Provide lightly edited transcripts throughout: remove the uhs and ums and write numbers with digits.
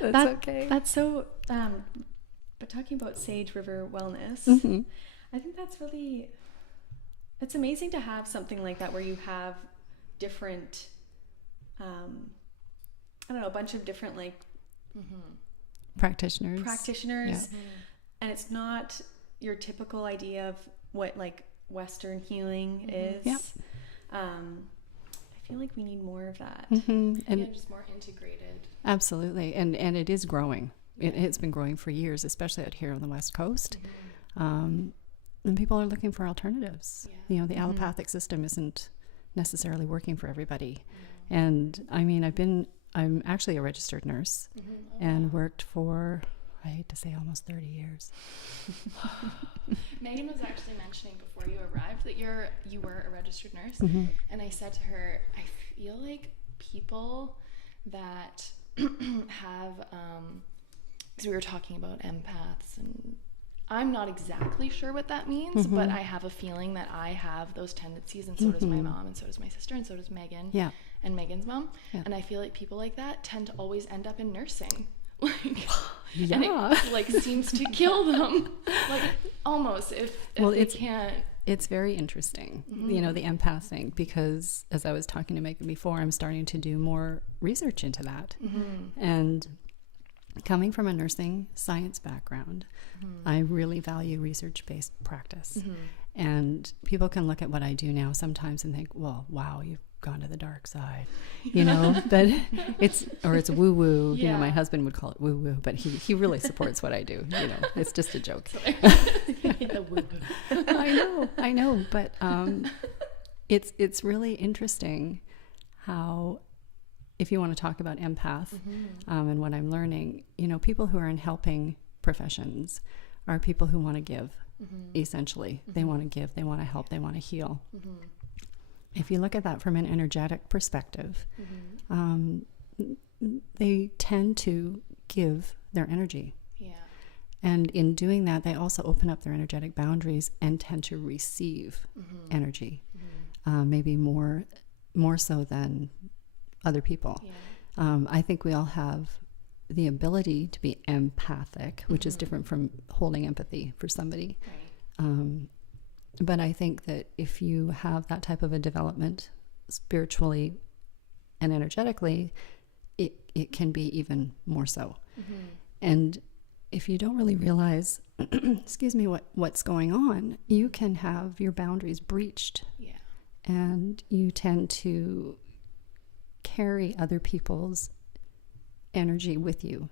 That's okay. That's so, but talking about Sage River Wellness, I think that's really, it's amazing to have something like that where you have different, I don't know, a bunch of different like practitioners. Yeah. And it's not your typical idea of what like Western healing is. Yep. I feel like we need more of that. And just more integrated. Absolutely. And it is growing. It's been growing for years, especially out here on the West Coast. And people are looking for alternatives. Yeah. You know, the allopathic system isn't necessarily working for everybody. And I mean, I'm actually a registered nurse and worked for, I hate to say, almost 30 years. Megan was actually mentioning before you arrived that you were a registered nurse, and I said to her, I feel like people that have, because we were talking about empaths, and I'm not exactly sure what that means, but I have a feeling that I have those tendencies, and so does my mom, and so does my sister, and so does Megan, and Megan's mom, and I feel like people like that tend to always end up in nursing. Like, and it like seems to kill them, like almost if they can't. It's very interesting, you know, the empath thing, because as I was talking to Megan before, I'm starting to do more research into that. And coming from a nursing science background, I really value research-based practice. And people can look at what I do now sometimes and think, well, wow, you've gone to the dark side, you know, but it's woo-woo. You know, my husband would call it woo-woo, but he really supports what I do. You know, it's just a joke. The woo-woo. I know, but it's really interesting how, if you want to talk about empath and what I'm learning, you know, people who are in helping professions are people who want to give, essentially. They want to give, they want to help, they want to heal. If you look at that from an energetic perspective, they tend to give their energy. And in doing that, they also open up their energetic boundaries and tend to receive energy, maybe more so than other people. I think we all have the ability to be empathic, which is different from holding empathy for somebody. But I think that if you have that type of a development spiritually and energetically, it can be even more so. And if you don't really realize, excuse me, what's going on, you can have your boundaries breached. And you tend to carry other people's energy with you,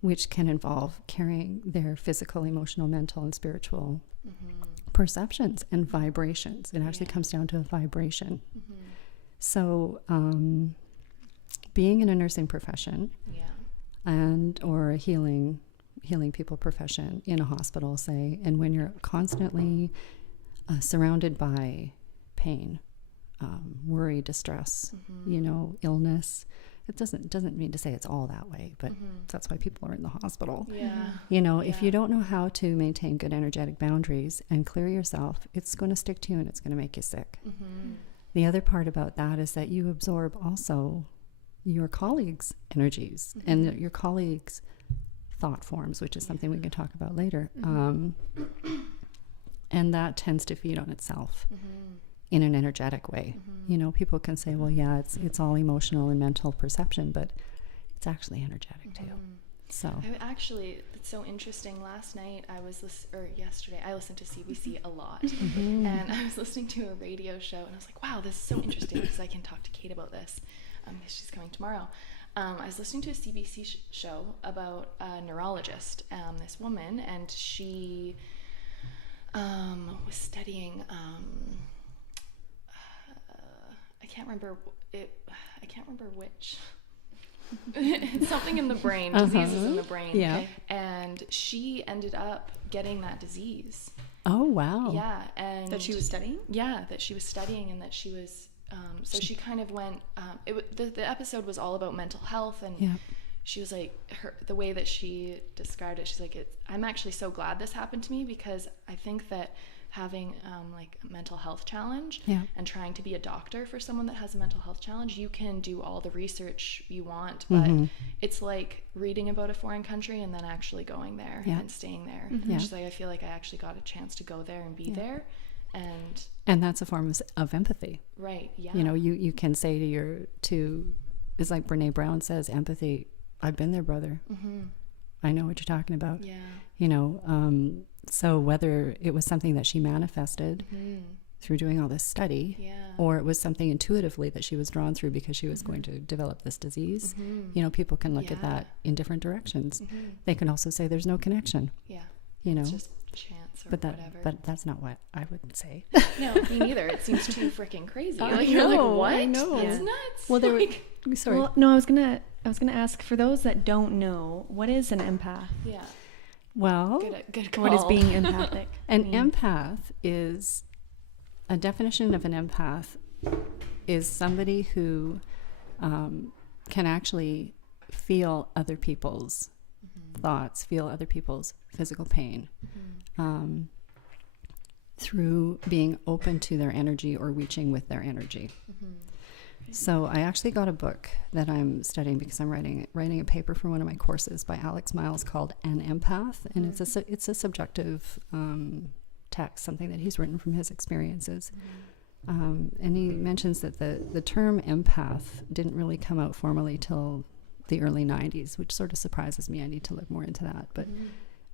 which can involve carrying their physical, emotional, mental, and spiritual perceptions and vibrations. It actually comes down to a vibration. So being in a nursing profession and or a healing people profession in a hospital, say, and when you're constantly surrounded by pain, worry, distress, you know, illness, it doesn't mean to say it's all that way, but that's why people are in the hospital. You know, if you don't know how to maintain good energetic boundaries and clear yourself, it's going to stick to you and it's going to make you sick. The other part about that is that you absorb also your colleagues' energies and your colleagues' thought forms, which is something we can talk about later. And that tends to feed on itself in an energetic way. You know, people can say, well, yeah, it's all emotional and mental perception, but it's actually energetic too. So it's so interesting. Last night yesterday, I listened to CBC a lot, and I was listening to a radio show, and I was like, wow, this is so interesting because I can talk to Kate about this. She's coming tomorrow. I was listening to a CBC show about a neurologist, this woman, and she was studying. I can't remember which. It's something in the brain, diseases in the brain. Yeah. And she ended up getting that disease. Oh, wow. Yeah. And That she was studying? Yeah, that she was studying, and that she was, so she kind of went, the episode was all about mental health, and she was like, the way that she described it, she's like, I'm actually so glad this happened to me, because I think that having like a mental health challenge Yeah. and trying to be a doctor for someone that has a mental health challenge, you can do all the research you want, but it's like reading about a foreign country and then actually going there and staying there. Which is like, I feel like I actually got a chance to go there and be there. And that's a form of empathy. Right. Yeah. You know, you can say it's like Brene Brown says, empathy, I've been there, brother. I know what you're talking about. Yeah. You know, so whether it was something that she manifested through doing all this study, or it was something intuitively that she was drawn through because she was going to develop this disease, you know, people can look at that in different directions. They can also say there's no connection. Yeah. You know, it's just chance or whatever. But that's not what I would say. No, me neither. It seems too freaking crazy. I Like, you're like, know, what? I know. It's nuts. Well, like, sorry. Well, no, I was gonna ask, for those that don't know, what is an empath? yeah. Well, Good call. What is being empathic? an empath is a definition of an empath is somebody who can actually feel other people's thoughts, feel other people's physical pain through being open to their energy or reaching with their energy. So I actually got a book that I'm studying because I'm writing a paper for one of my courses by Alex Miles called An Empath, and it's a subjective text, something that he's written from his experiences. And he mentions that the term empath didn't really come out formally till the early 90s, which sort of surprises me. I need to look more into that.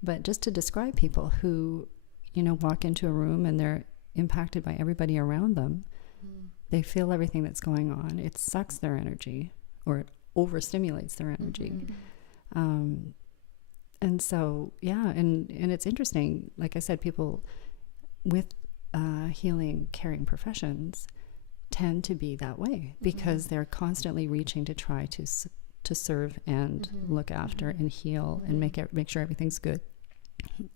But just to describe people who, you know, walk into a room and they're impacted by everybody around them. They feel everything that's going on. It sucks their energy, or it overstimulates their energy. And so, yeah, and it's interesting. Like I said, people with healing, caring professions tend to be that way because they're constantly reaching to try to serve and look after and heal and make sure everything's good.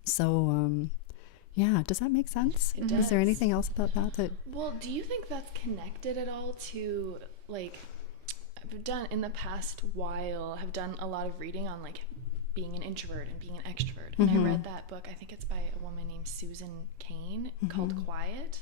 So, yeah, does that make sense? It does. Is there anything else about that? Well, do you think that's connected at all to, like, I've done in the past while, have done a lot of reading on, like, being an introvert and being an extrovert. And I read that book, I think it's by a woman named Susan Cain, called Quiet.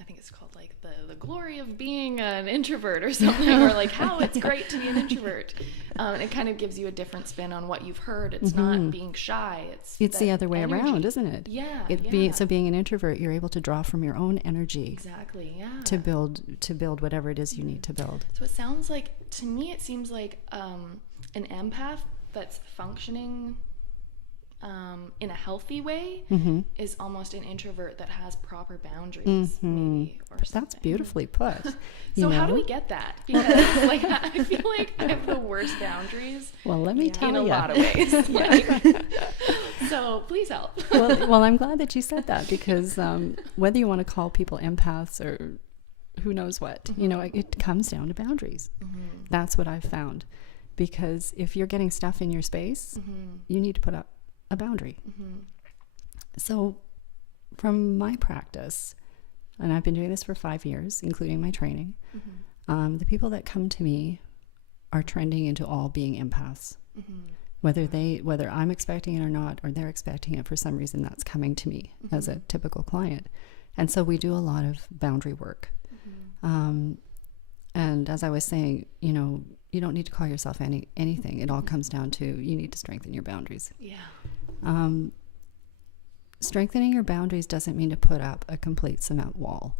I think it's called like the glory of being an introvert or something, or like how it's great to be an introvert. It kind of gives you a different spin on what you've heard. It's not being shy. It's the other way energy. around, isn't it? Yeah. Being an introvert, you're able to draw from your own energy. Exactly. Yeah. To build whatever it is you need to build. So it sounds like, to me, it seems like an empath that's functioning in a healthy way is almost an introvert that has proper boundaries, maybe, or something. That's beautifully put. So how do we get that? Because like I feel like I have the worst boundaries. Well, let me tell you. In a lot of ways. Like, so please help. Well, I'm glad that you said that, because whether you want to call people empaths or who knows what, you know, it comes down to boundaries. That's what I've found. Because if you're getting stuff in your space, you need to put up a boundary. So from my practice, and I've been doing this for 5 years, including my training, the people that come to me are trending into all being empaths. Whether I'm expecting it or not, or they're expecting it, for some reason that's coming to me as a typical client. And so we do a lot of boundary work. And as I was saying, you know, you don't need to call yourself anything. It all comes down to you need to strengthen your boundaries. Yeah. Strengthening your boundaries doesn't mean to put up a complete cement wall,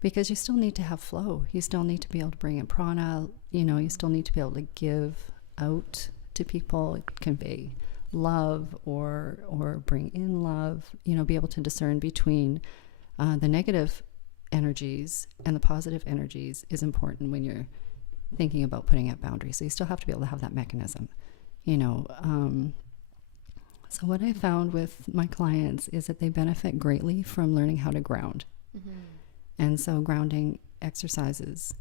because you still need to have flow. You still need to be able to bring in prana. You know, you still need to be able to give out to people, convey love or bring in love. You know, be able to discern between the negative energies and the positive energies is important when you're thinking about putting up boundaries. So you still have to be able to have that mechanism, you know. So what I found with my clients is that they benefit greatly from learning how to ground. And so grounding exercises,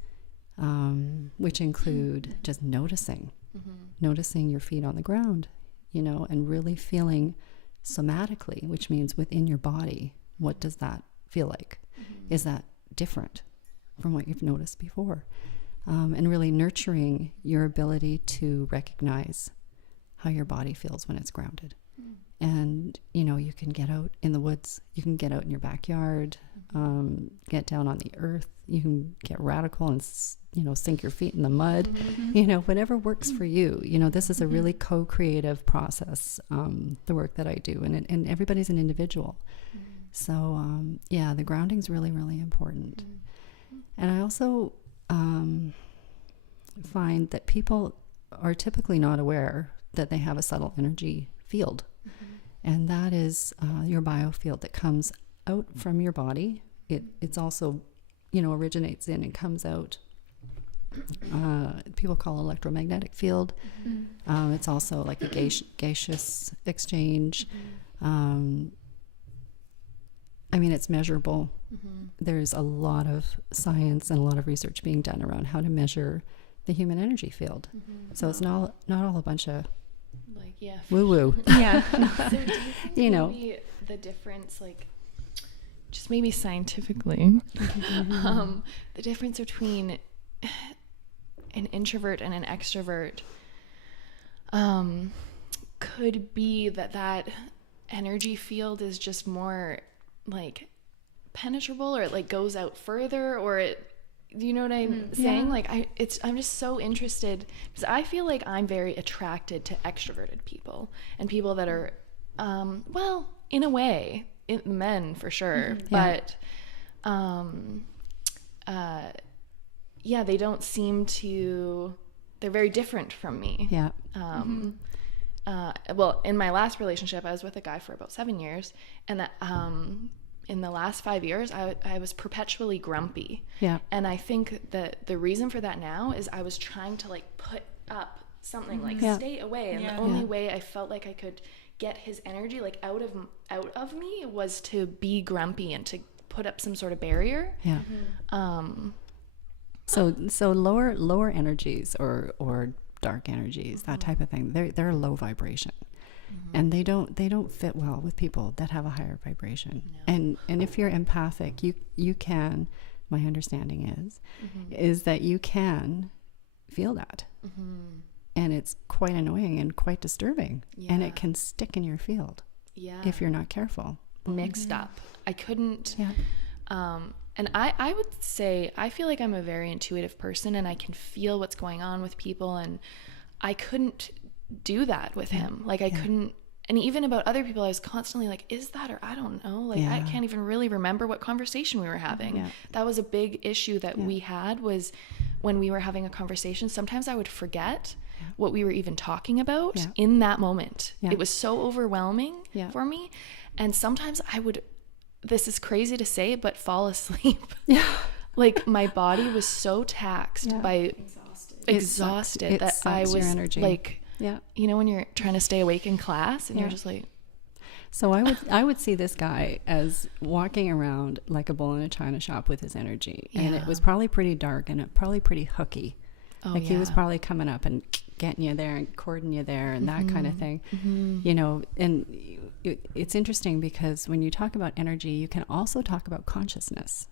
which include just noticing your feet on the ground, you know, and really feeling somatically, which means within your body, what does that feel like? Is that different from what you've noticed before? And really nurturing your ability to recognize how your body feels when it's grounded. And, you can get out in the woods, you can get out in your backyard, get down on the earth, you can get radical and, sink your feet in the mud, whatever works for you. This is a really co-creative process, the work that I do, and everybody's an individual. So, the grounding's really, really important. And I also find that people are typically not aware that they have a subtle energy field. And that is your biofield that comes out from your body. It's also, originates in and comes out. People call electromagnetic field. It's also like a gaseous exchange. It's measurable. There's a lot of science and a lot of research being done around how to measure the human energy field. So it's not all a bunch of woo-woo. Yeah. So do you think maybe the difference, just maybe scientifically, the difference between an introvert and an extrovert could be that energy field is just more penetrable, or it goes out further, or it, you know what I'm saying? I'm just so interested, because I feel like I'm very attracted to extroverted people and people that are, in a way, men for sure, but they don't seem to. They're very different from me. Yeah. Well, in my last relationship, I was with a guy for about 7 years, and in the last 5 years, I was perpetually grumpy. Yeah. And I think that the reason for that now is I was trying to put up something, stay away. And the only way I felt like I could get his energy out of me was to be grumpy and to put up some sort of barrier. Yeah. So lower energies or dark energies, that type of thing, they're low vibration. And they don't fit well with people that have a higher vibration. No. And if you're empathic, you can, my understanding is that you can feel that. And it's quite annoying and quite disturbing. Yeah. And it can stick in your field if you're not careful. Mixed up. I couldn't. Yeah. And I would say, I feel like I'm a very intuitive person, and I can feel what's going on with people, and I couldn't do that with him. I couldn't, and even about other people, I was constantly is that, or I don't know, I can't even really remember what conversation we were having. Yeah. That was a big issue that we had, was when we were having a conversation, sometimes I would forget what we were even talking about in that moment. It was so overwhelming for me. And sometimes I would, this is crazy to say, but fall asleep. Yeah. My body was so taxed by exhausted that I was when you're trying to stay awake in class and you're just So I would see this guy as walking around like a bull in a china shop with his energy. And it was probably pretty dark and probably pretty hooky. He was probably coming up and getting you there and courting you there and that kind of thing. And it's interesting, because when you talk about energy, you can also talk about consciousness.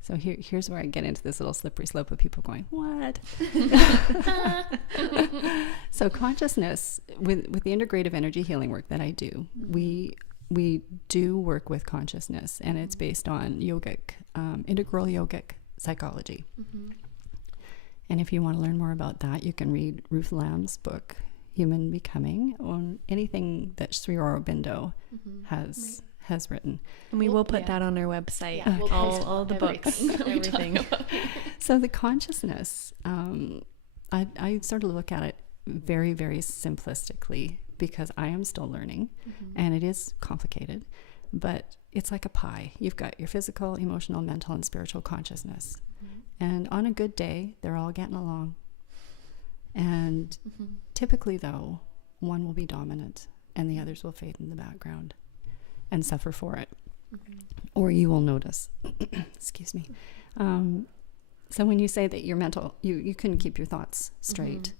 So here's where I get into this little slippery slope of people going, what? So consciousness, with the integrative energy healing work that I do, we do work with consciousness, and it's based on integral yogic psychology. And if you want to learn more about that, you can read Ruth Lamb's book, Human Becoming, or anything that Sri Aurobindo has written. And we will put that on our website. Yeah, we'll all the books, everything. So the consciousness, I sort of look at it very, very simplistically, because I am still learning, and it is complicated, but it's like a pie. You've got your physical, emotional, mental, and spiritual consciousness. And on a good day, they're all getting along. And typically, though, one will be dominant and the others will fade in the background and suffer for it. Or you will notice. Excuse me. So when you say that your mental, you couldn't keep your thoughts straight,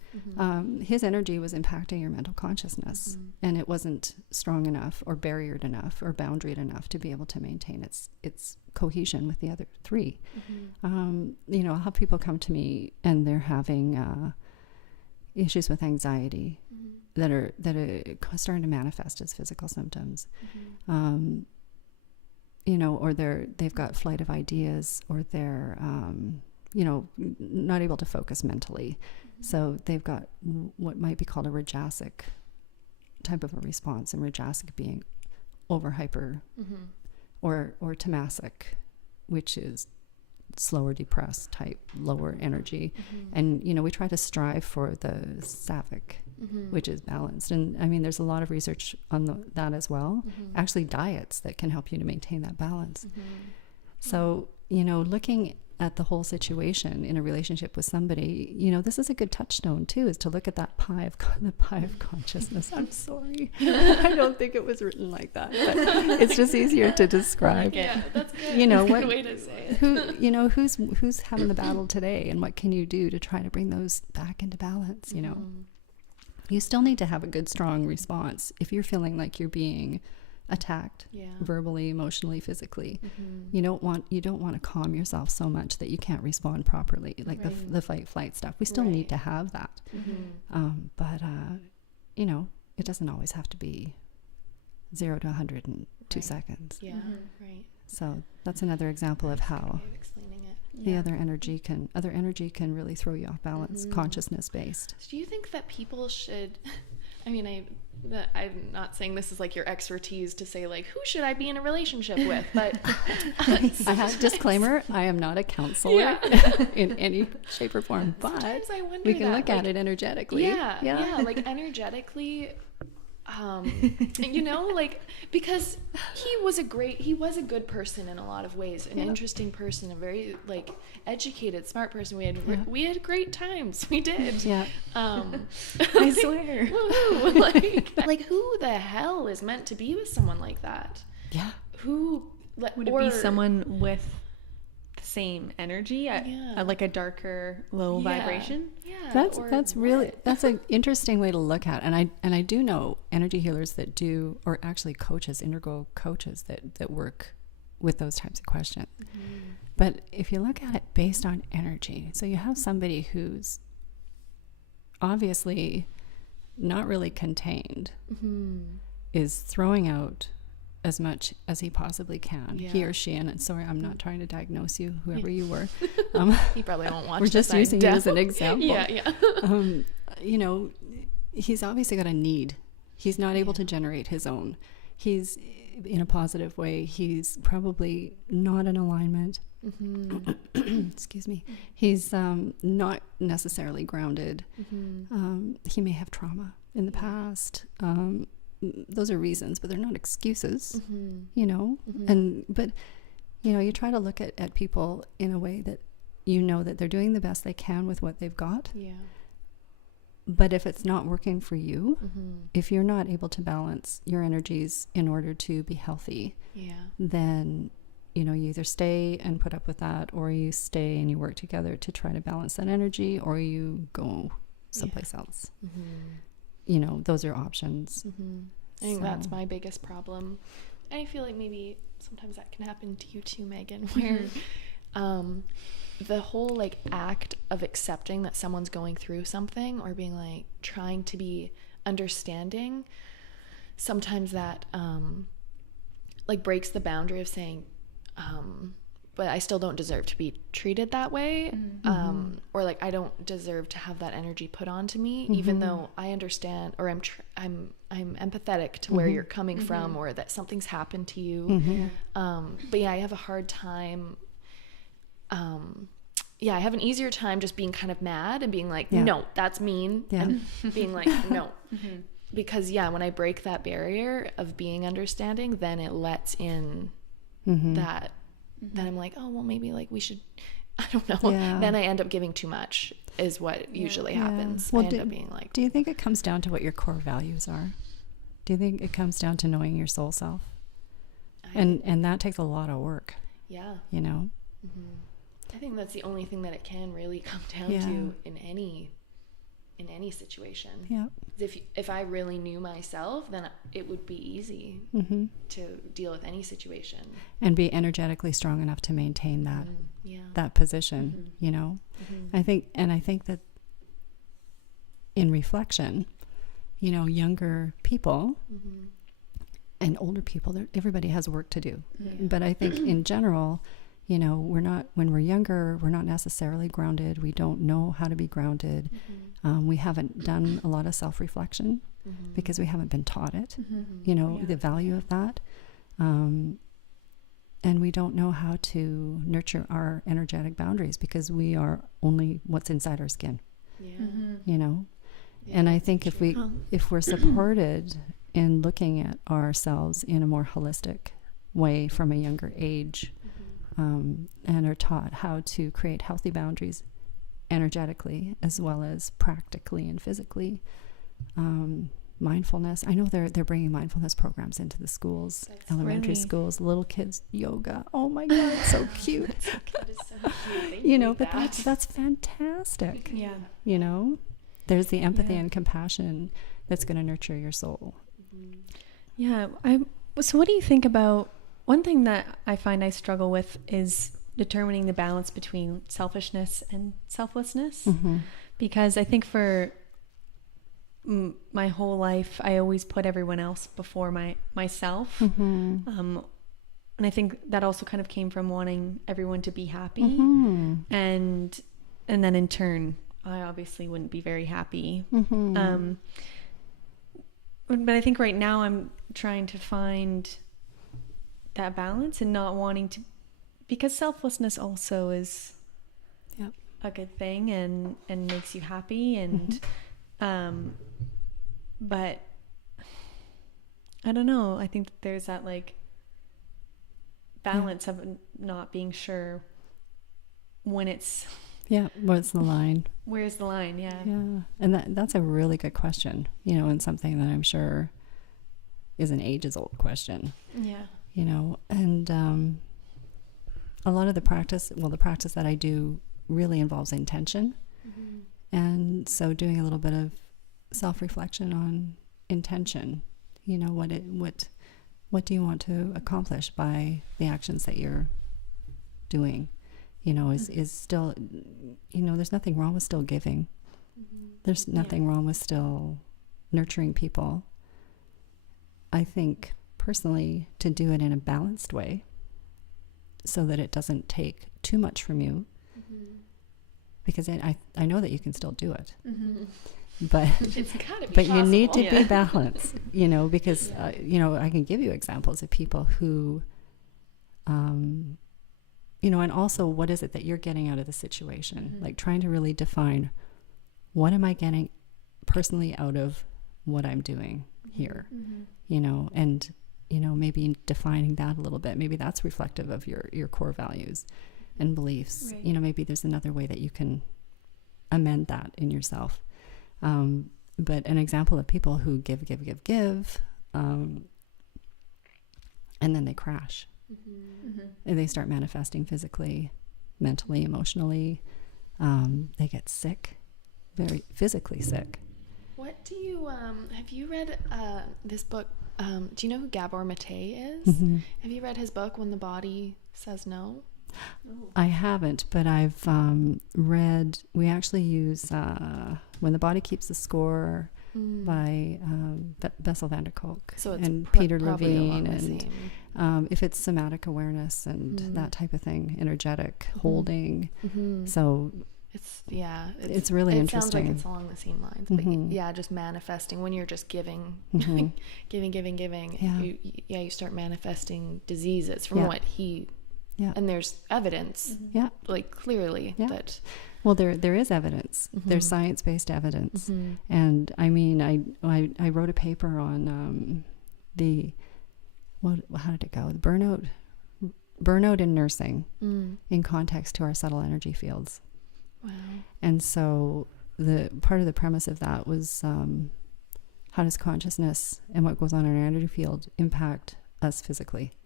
his energy was impacting your mental consciousness, and it wasn't strong enough or barriered enough or boundaried enough to be able to maintain its cohesion with the other three. I'll have people come to me and they're having issues with anxiety, that are starting to manifest as physical symptoms. You know, or they've got flight of ideas, or they're you know, not able to focus mentally. So they've got what might be called a rajasic type of a response, and rajasic being over hyper, or tamasic, which is slower, depressed type, lower energy. And, you know, we try to strive for the sattvic, which is balanced. And I mean, there's a lot of research on that as well. Actually, diets that can help you to maintain that balance. So, you know, looking at the whole situation in a relationship with somebody, you know, this is a good touchstone too, is to look at that pie of consciousness. I'm sorry. I don't think it was written like that, but it's just easier to describe. Yeah, that's good. You know, that's a good way to say it. who, you know, who's having the battle today, and what can you do to try to bring those back into balance? You know, you still need to have a good, strong response if you're feeling like you're being attacked, verbally, emotionally, physically. You don't want to calm yourself so much that you can't respond properly, like the fight flight stuff. We still need to have that, but you know, it doesn't always have to be 0 to 100 in 2 seconds. Right. So that's another example of how Explaining it. the other energy can really throw you off balance, consciousness based. Do you think that people should, I mean, I'm not saying this is like your expertise to say like, who should I be in a relationship with, but I have disclaimer, I am not a counselor in any shape or form, but sometimes I wonder we can that, look at it energetically. Yeah, like energetically, you know, like, because he was a good person in a lot of ways, an interesting person, a very like educated, smart person. We had great times. We did. Yeah. I swear. like who the hell is meant to be with someone like that? Yeah. Would it be someone with the same energy, like a darker, low vibration? Yeah. That's an interesting way to look at it. And I do know energy healers that do, or actually coaches, integral coaches that work with those types of questions. But if you look at it based on energy, so you have somebody who's obviously not really contained, is throwing out as much as he possibly can, he or she, and sorry, I'm not trying to diagnose you, whoever you were. He probably won't watch. We're just using you as an example. Yeah. You know, he's obviously got a need. He's not able to generate his own. He's in a positive way. He's probably not in alignment. Excuse me. He's not necessarily grounded. He may have trauma in the past. Those are reasons, but they're not excuses, you know, but you know, you try to look at people in a way that you know that they're doing the best they can with what they've got. But if it's not working for you, if you're not able to balance your energies in order to be healthy, then, you know, you either stay and put up with that, or you stay and you work together to try to balance that energy, or you go someplace else. You know, those are options. I think that's my biggest problem. And I feel like maybe sometimes that can happen to you too, Megan, where the whole like act of accepting that someone's going through something, or being like trying to be understanding, sometimes that like breaks the boundary of saying, but I still don't deserve to be treated that way, or like I don't deserve to have that energy put onto me, even though I understand, or I'm empathetic to where you're coming from, or that something's happened to you. But yeah, I have a hard time. I have an easier time just being kind of mad and being like, no, that's mean, and being like, no, because when I break that barrier of being understanding, then it lets in that. Then I'm like, oh, well, maybe like we should, I don't know. Then I end up giving too much is what usually happens. Well, I end up being like. Do you think it comes down to what your core values are? Do you think it comes down to knowing your soul self? And that takes a lot of work. Yeah. You know? I think that's the only thing that it can really come down to in any situation. Yeah. If I really knew myself, then it would be easy to deal with any situation. And be energetically strong enough to maintain that position, you know? I think that in reflection, younger people and older people, everybody has work to do. But I think in general, when we're younger, we're not necessarily grounded. We don't know how to be grounded. We haven't done a lot of self-reflection because we haven't been taught it, the value of that. And we don't know how to nurture our energetic boundaries because we are only what's inside our skin, And I think if we're supported in looking at ourselves in a more holistic way from a younger age, and are taught how to create healthy boundaries energetically as well as practically and physically, mindfulness. I know they're bringing mindfulness programs into the schools, elementary schools, little kids yoga. Oh my God, it's so cute. It's so cute. But that's fantastic. Yeah. There's the empathy and compassion that's going to nurture your soul. Yeah. So what do you think about, one thing that I find I struggle with is determining the balance between selfishness and selflessness, because I think for my whole life, I always put everyone else before myself. And I think that also kind of came from wanting everyone to be happy. And then in turn, I obviously wouldn't be very happy. But I think right now I'm trying to find that balance and not wanting to, because selflessness also is a good thing and makes you happy. And, but I don't know. I think that there's that like balance of not being sure when it's, what's the line? Where's the line? Yeah. And that's a really good question, and something that I'm sure is an ages-old question. And a lot of the practice that I do really involves intention. And so doing a little bit of self-reflection on intention, what do you want to accomplish by the actions that you're doing? Is still, there's nothing wrong with still giving. There's nothing wrong with still nurturing people. I think personally to do it in a balanced way so that it doesn't take too much from you, because I know that you can still do it, but it's gotta be but possible. You need to be balanced, because I can give you examples of people who and also what is it that you're getting out of the situation, like trying to really define what am I getting personally out of what I'm doing here, and maybe defining that a little bit. Maybe that's reflective of your core values and beliefs. Right. Maybe there's another way that you can amend that in yourself. But an example of people who give, and then they crash. And they start manifesting physically, mentally, emotionally. They get sick, very physically sick. What do you, have you read this book? Do you know who Gabor Mate is? Have you read his book, When the Body Says No? I haven't, but I've read, we actually use When the Body Keeps the Score by Bessel van der Kolk and Peter Levine, and if it's somatic awareness and that type of thing, energetic holding. So it's really interesting. It sounds like it's along the same lines, but just manifesting when you're just giving, giving. You start manifesting diseases from what he. And there's evidence, like clearly that. Well, there is evidence. There's science-based evidence, and I mean, I wrote a paper on how did it go? The burnout in nursing in context to our subtle energy fields. Wow. And so the part of the premise of that was how does consciousness and what goes on in our energy field impact us physically?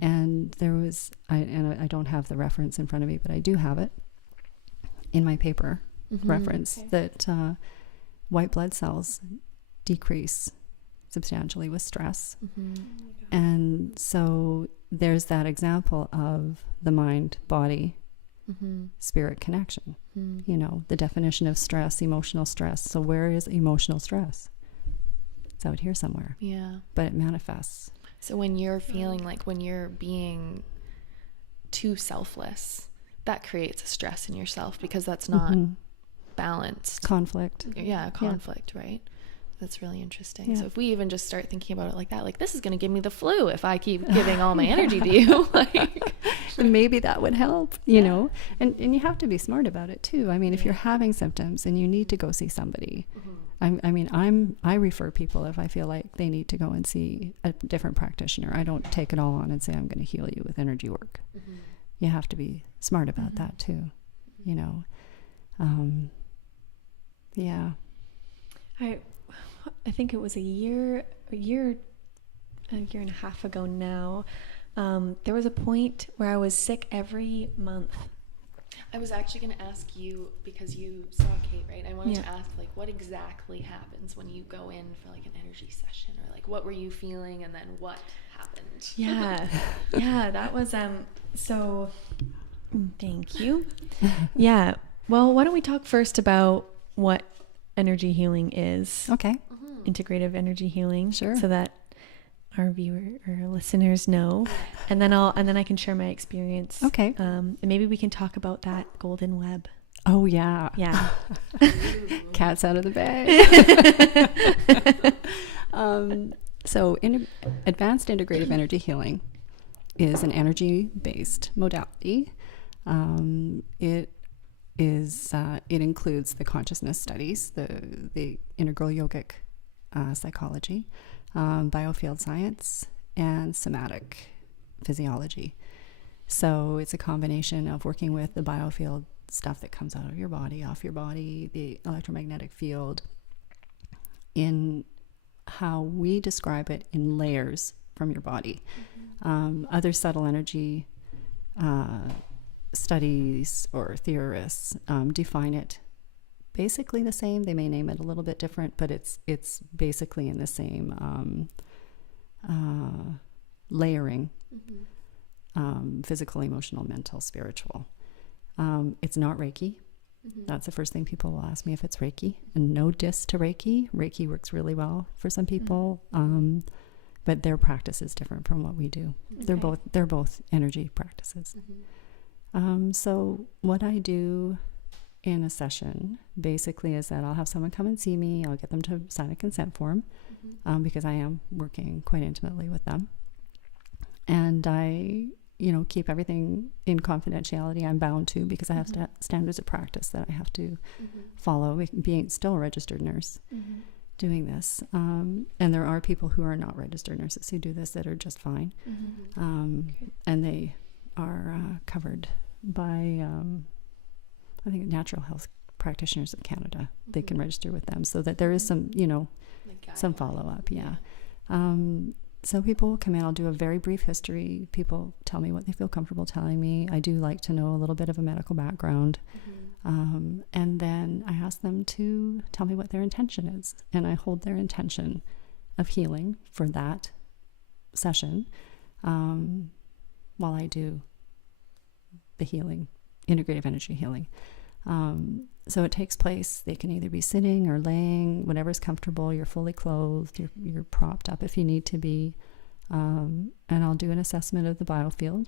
And there was, I don't have the reference in front of me, but I do have it in my paper reference that white blood cells decrease substantially with stress. And so there's that example of the mind, body, spirit connection. The definition of stress, emotional stress. So where is emotional stress? It's out here somewhere, Yeah. but it manifests. So when you're feeling like when you're being too selfless, that creates a stress in yourself because that's not balanced. Conflict. Yeah, conflict, right? That's really interesting. Yeah. So if we even just start thinking about it like that, like this is going to give me the flu if I keep giving all my energy to you, like maybe that would help, you know, and you have to be smart about it too. I mean, if you're having symptoms and you need to go see somebody, I refer people if I feel like they need to go and see a different practitioner. I don't take it all on and say, I'm going to heal you with energy work. You have to be smart about that too, you know? Yeah. I think it was a year and a half ago now. There was a point where I was sick every month. I was actually going to ask you, because you saw Kate, right? I wanted to ask, like, what exactly happens when you go in for like an energy session, or like what were you feeling and then what happened? Yeah, that was so thank you. Yeah. Well, why don't we talk first about what energy healing is? Okay. Integrative energy healing. Sure. So that our listeners know, and then I can share my experience. Okay. And maybe we can talk about that golden web. Oh yeah. Yeah. Cat's out of the bag. So advanced integrative energy healing is an energy-based modality. It includes the consciousness studies, the integral yogic psychology, biofield science, and somatic physiology. So it's a combination of working with the biofield stuff that comes out of your body, off your body, the electromagnetic field, in how we describe it in layers from your body. Other subtle energy studies or theorists define it basically the same. They may name it a little bit different, but it's basically in the same layering, physical, emotional, mental, spiritual. It's not Reiki. That's the first thing people will ask me, if it's Reiki. And no diss to Reiki. Reiki works really well for some people, but their practice is different from what we do. Okay. They're both energy practices. So what I do in a session basically is that I'll have someone come and see me. I'll get them to sign a consent form because I am working quite intimately with them, and I keep everything in confidentiality. I'm bound to, because I have standards of practice that I have to follow, being still a registered nurse doing this. And there are people who are not registered nurses who do this that are just fine. And they are covered by, I think, Natural Health Practitioners of Canada. They can register with them, so that there is some, some follow-up. Yeah. So people will come in, I'll do a very brief history. People tell me what they feel comfortable telling me. I do like to know a little bit of a medical background. And then I ask them to tell me what their intention is. And I hold their intention of healing for that session while I do the healing, integrative energy healing. So it takes place, they can either be sitting or laying, whatever's comfortable. You're fully clothed, you're propped up if you need to be. And I'll do an assessment of the biofield.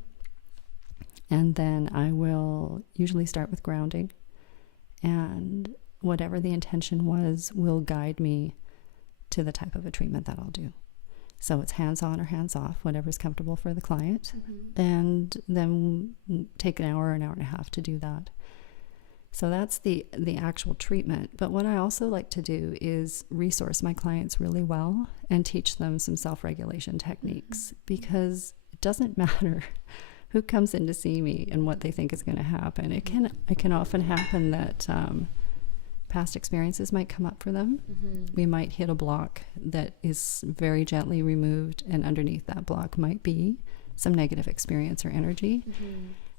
And then I will usually start with grounding. And whatever the intention was will guide me to the type of a treatment that I'll do. So it's hands-on or hands-off, whatever's comfortable for the client. And then take an hour and a half to do that. So that's the actual treatment. But what I also like to do is resource my clients really well and teach them some self-regulation techniques, because it doesn't matter who comes in to see me and what they think is going to happen. It can often happen that past experiences might come up for them. We might hit a block that is very gently removed, and underneath that block might be some negative experience or energy.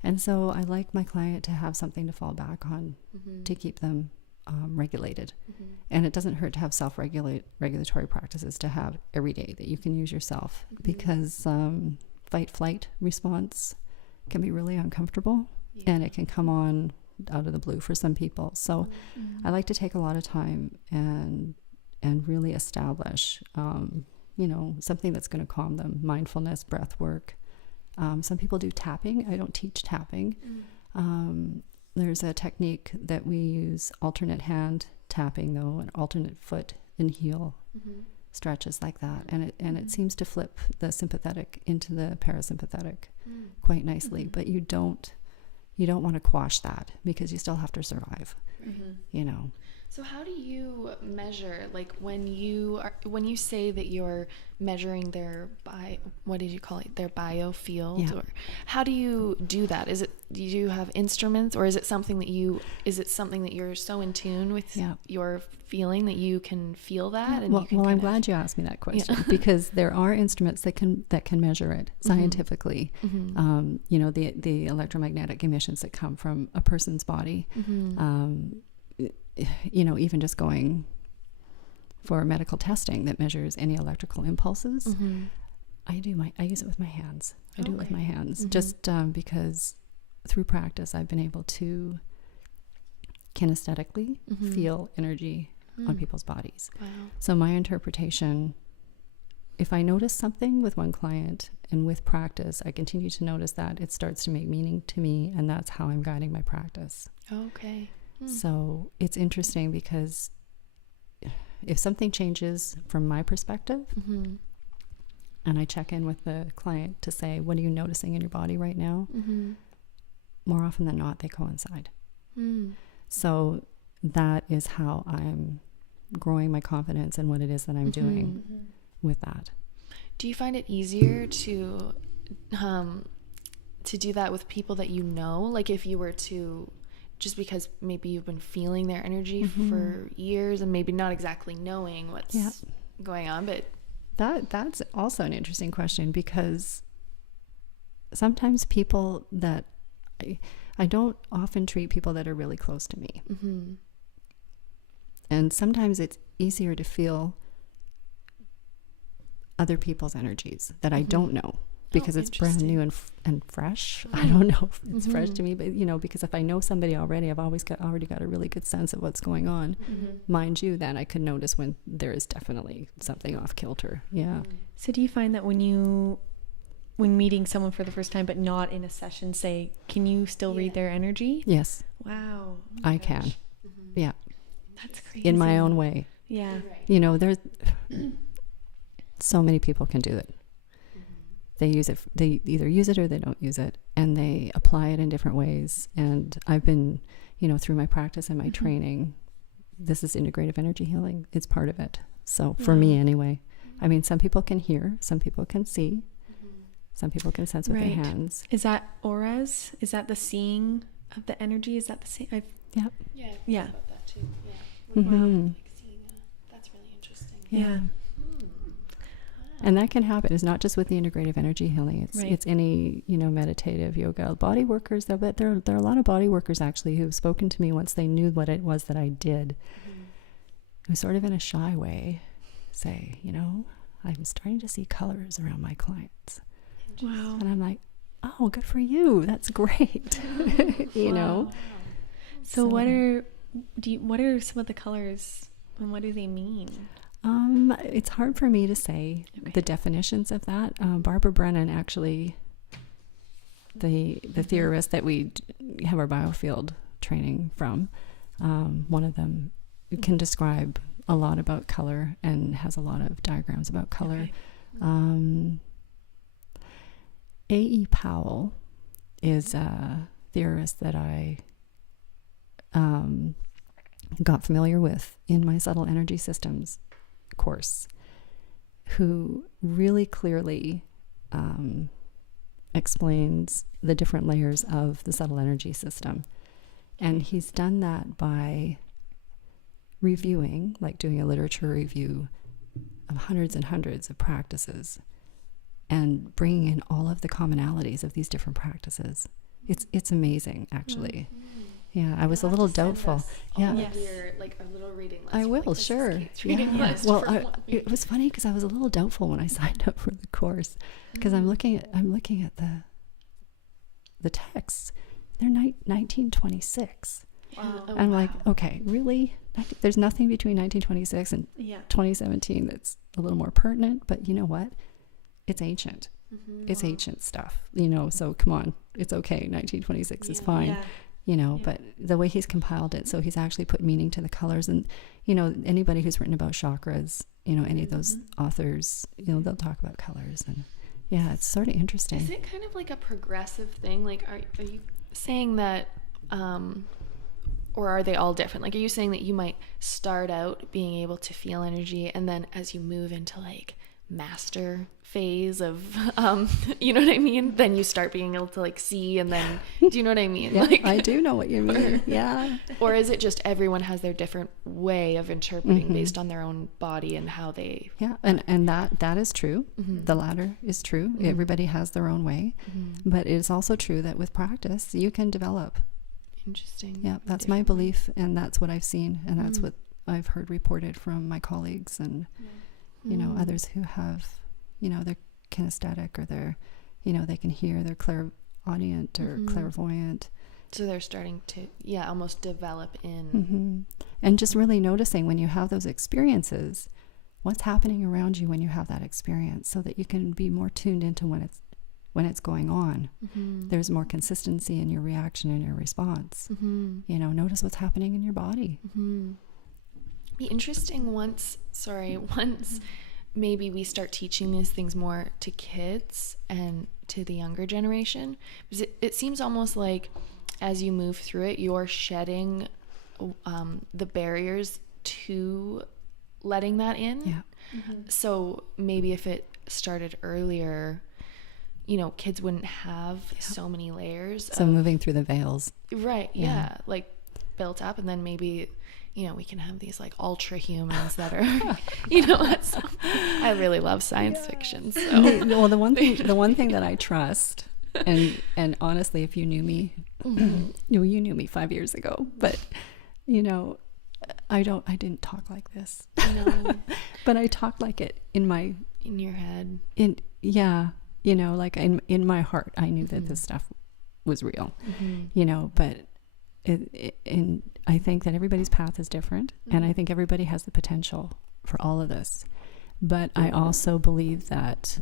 And so I like my client to have something to fall back on to keep them regulated. And it doesn't hurt to have self-regulatory practices to have every day that you can use yourself, because fight-flight response can be really uncomfortable, and it can come on out of the blue for some people. So I like to take a lot of time and and really establish, something that's going to calm them. Mindfulness, breath work. Some people do tapping. I don't teach tapping. There's a technique that we use, alternate hand tapping though, and alternate foot and heel stretches like that. And it seems to flip the sympathetic into the parasympathetic quite nicely. But you don't want to quash that, because you still have to survive, So how do you measure, like when you say that you're measuring their what did you call it, their biofield? Yeah. Or how do you do that? Do you have instruments, or is it something that you're so in tune with your feeling that you can feel that? And I'm glad you asked me that question, because there are instruments that can measure it scientifically. The electromagnetic emissions that come from a person's body. Even just going for medical testing that measures any electrical impulses. I use it with my hands. I do it with my hands, just because through practice I've been able to kinesthetically feel energy on people's bodies. Wow. So my interpretation, if I notice something with one client and with practice, I continue to notice that, it starts to make meaning to me, and that's how I'm guiding my practice. Okay. So it's interesting, because if something changes from my perspective, and I check in with the client to say, what are you noticing in your body right now? More often than not, they coincide. So that is how I'm growing my confidence in what it is that I'm doing with that. Do you find it easier to do that with people that you know? Like if you were to, just because maybe you've been feeling their energy for years and maybe not exactly knowing what's going on, but that's also an interesting question, because sometimes people that I don't often treat people that are really close to me. And sometimes it's easier to feel other people's energies that I don't know, because it's brand new and fresh. I don't know if it's fresh to me, but because if I know somebody already, I've already got a really good sense of what's going on. Mind you, then I could notice when there is definitely something off kilter. Yeah. So do you find that when meeting someone for the first time, but not in a session, say, can you still read their energy? Yes. Wow. I can. Yeah. That's crazy. In my own way. Yeah. There's so many people can do it. They use it. They either use it or they don't use it, and they apply it in different ways. And I've been, through my practice and my training, this is integrative energy healing. It's part of it. So for me anyway, I mean, some people can hear, some people can see, some people can sense with their hands. Is that auras? Is that the seeing of the energy? Is that the same? Yeah. About that too. Yeah. That's really interesting. Yeah. And that can happen. It's not just with the integrative energy healing. It's any, meditative yoga. Body workers, there are a lot of body workers actually who've spoken to me once they knew what it was that I did, who sort of in a shy way say, I'm starting to see colors around my clients. Wow. And I'm like, oh, good for you. That's great. Wow. So what are some of the colors, and what do they mean? It's hard for me to say the definitions of that. Barbara Brennan, actually, the theorist that we have our biofield training from, one of them can describe a lot about color and has a lot of diagrams about color. A.E. Powell is a theorist that I got familiar with in my subtle energy systems course, who really clearly explains the different layers of the subtle energy system. And he's done that by reviewing, like doing a literature review of hundreds and hundreds of practices and bringing in all of the commonalities of these different practices. It's amazing, actually. Yeah, I was a little doubtful. Your, our little reading list. I will, sure. Well, it was funny because I was a little doubtful when I signed up for the course, because I'm looking at the texts. They're 1926. Wow. Oh, I'm like, wow. okay, really? There's nothing between 1926 and Yeah. 2017 that's a little more pertinent, but you know what? It's ancient. It's Wow. ancient stuff, you know, so come on. It's okay. 1926 is Yeah. fine. Yeah. You know, Yeah. but the way he's compiled it, so he's actually put meaning to the colors. And, you know, anybody who's written about chakras, you know, any of those authors, you know, they'll talk about colors. And yeah, it's sort of interesting. Is it kind of like a progressive thing? Like, are you saying that, or are they all different? Like, are you saying that you might start out being able to feel energy, and then as you move into like master phase of, you know what I mean? Then you start being able to like see, and then, do you know what I mean? Yeah, Like, I do know what you mean. Yeah. or is it just everyone has their different way of interpreting based on their own body and how they? Yeah, and that is true. The latter is true. Everybody has their own way, but it's also true that with practice you can develop. Interesting. Yeah, that's my belief, and that's what I've seen, and that's what I've heard reported from my colleagues and you know others who have, you know, they're kinesthetic, or they're, you know, they can hear, they're clairaudient or clairvoyant. So they're starting to, almost develop in. And just really noticing when you have those experiences, what's happening around you when you have that experience, so that you can be more tuned into when it's going on. There's more consistency in your reaction and your response. You know, notice what's happening in your body. Be interesting once maybe we start teaching these things more to kids and to the younger generation, because it seems almost like as you move through it, you're shedding the barriers to letting that in. Yeah. So maybe if it started earlier, you know, kids wouldn't have so many layers. So moving through the veils. Right. Yeah. Like built up, and then maybe, you know, we can have these like ultra humans that are, you know, I really love science fiction. So. Well, the one thing that I trust, and honestly, if you knew me, you knew me 5 years ago, but you know, I didn't talk like this. No. But I talked like it in your head. You know, like in my heart, I knew that this stuff was real, you know, but I think that everybody's path is different, and I think everybody has the potential for all of this. But I also believe that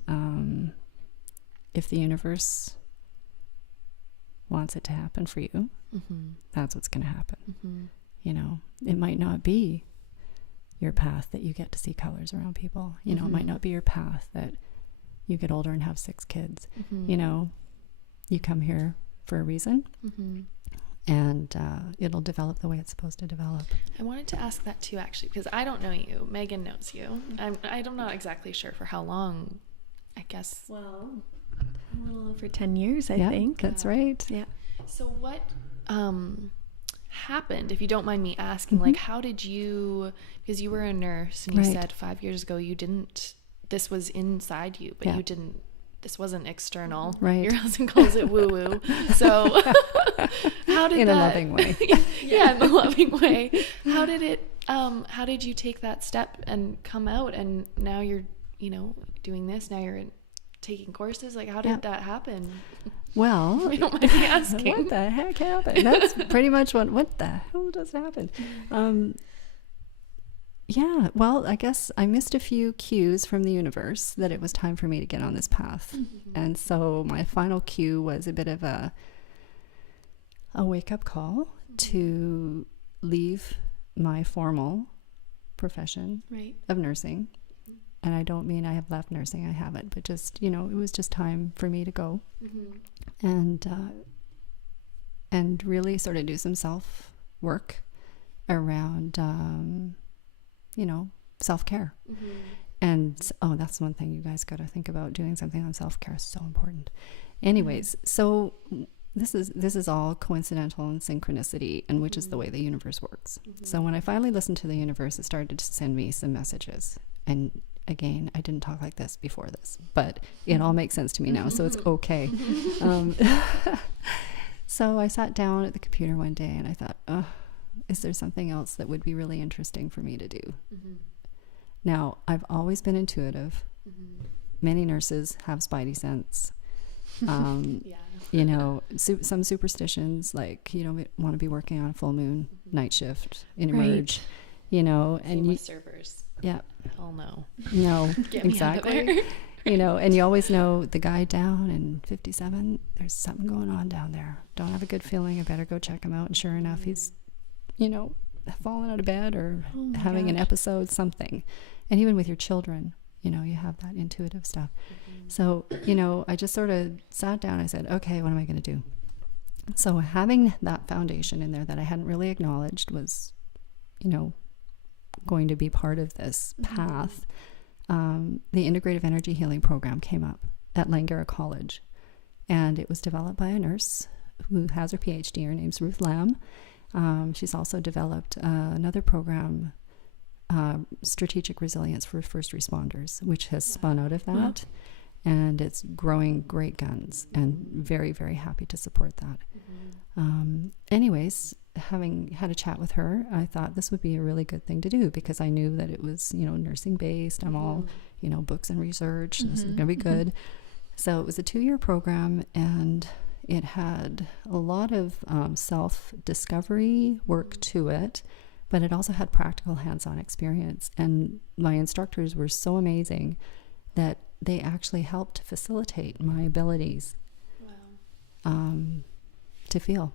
if the universe wants it to happen for you, that's what's going to happen. You know, it might not be your path that you get to see colors around people. You know, it might not be your path that you get older and have 6 kids. You know, you come here for a reason. And it'll develop the way it's supposed to develop. I wanted to ask that too, actually, because I don't know you. Megan knows you. I'm not exactly sure for how long, I guess. Well, a little over 10 years, I think. That's right. Yeah. So what happened, if you don't mind me asking, like, how did you, because you were a nurse and you said 5 years ago this was inside you, but you didn't, this wasn't external. Right. Your husband calls it woo-woo. So how did in that, a loving way. yeah, in a loving way. How did you take that step and come out, and now you're, you know, doing this, now you're taking courses? Like, how did that happen? Well, If you don't mind me asking. what the heck happened? That's pretty much what the hell just happened. Yeah, well, I guess I missed a few cues from the universe that it was time for me to get on this path. And so my final cue was a bit of a wake-up call to leave my formal profession of nursing. And I don't mean I have left nursing, I haven't, but just, you know, it was just time for me to go and really sort of do some self-work around you know, self-care. And that's one thing you guys got to think about. Doing something on self-care is so important. Anyways, so this is all coincidental and synchronicity, and which is the way the universe works. So when I finally listened to the universe, it started to send me some messages. And again, I didn't talk like this before this, but it all makes sense to me now, so it's okay. So I sat down at the computer one day and I thought, is there something else that would be really interesting for me to do? Now, I've always been intuitive. Many nurses have spidey sense. Yeah. You know, some superstitions, like you don't want to be working on a full moon night shift in Right. emerge, you know, Same and with servers. yeah, Hell no. no, Get me out of exactly. there. You know, and you always know the guy down in 57, there's something going on down there. Don't have a good feeling. I better go check him out. And sure enough, he's, you know, falling out of bed or Oh my having an gosh. episode, something. And even with your children, you know, you have that intuitive stuff. So, you know, I just sort of sat down. I said, okay, what am I going to do? So having that foundation in there that I hadn't really acknowledged was, you know, going to be part of this path. The Integrative Energy Healing program came up at Langara College, and it was developed by a nurse who has her PhD. Her name's Ruth Lamb. She's also developed another program, Strategic Resilience for First Responders, which has spun out of that, and it's growing great guns, and very, very happy to support that. Anyways, having had a chat with her, I thought this would be a really good thing to do because I knew that it was, you know, nursing based. I'm all, you know, books and research. This is going to be good. So it was a 2-year program, and it had a lot of self-discovery work to it, but it also had practical hands-on experience. And my instructors were so amazing that they actually helped facilitate my abilities to feel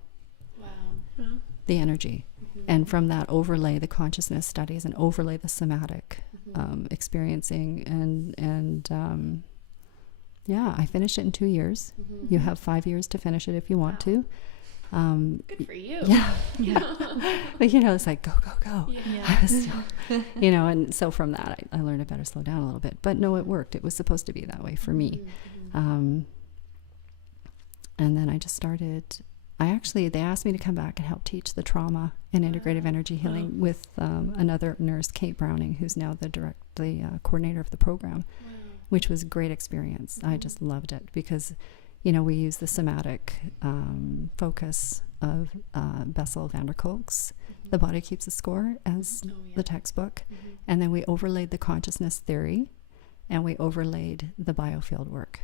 the energy. And from that overlay the consciousness studies and overlay the somatic experiencing. And yeah, I finished it in 2 years. You have 5 years to finish it if you want to. Good for you. Yeah. But, you know, it's like, go, go, go. Yeah. You know, and so from that, I learned I better slow down a little bit. But no, it worked. It was supposed to be that way for me. And then I just started... they asked me to come back and help teach the trauma and integrative energy healing with another nurse, Kate Browning, who's now the coordinator of the program, which was a great experience. I just loved it because, you know, we use the somatic focus of Bessel van der Kolk's The Body Keeps the Score as the textbook. And then we overlaid the consciousness theory, and we overlaid the biofield work.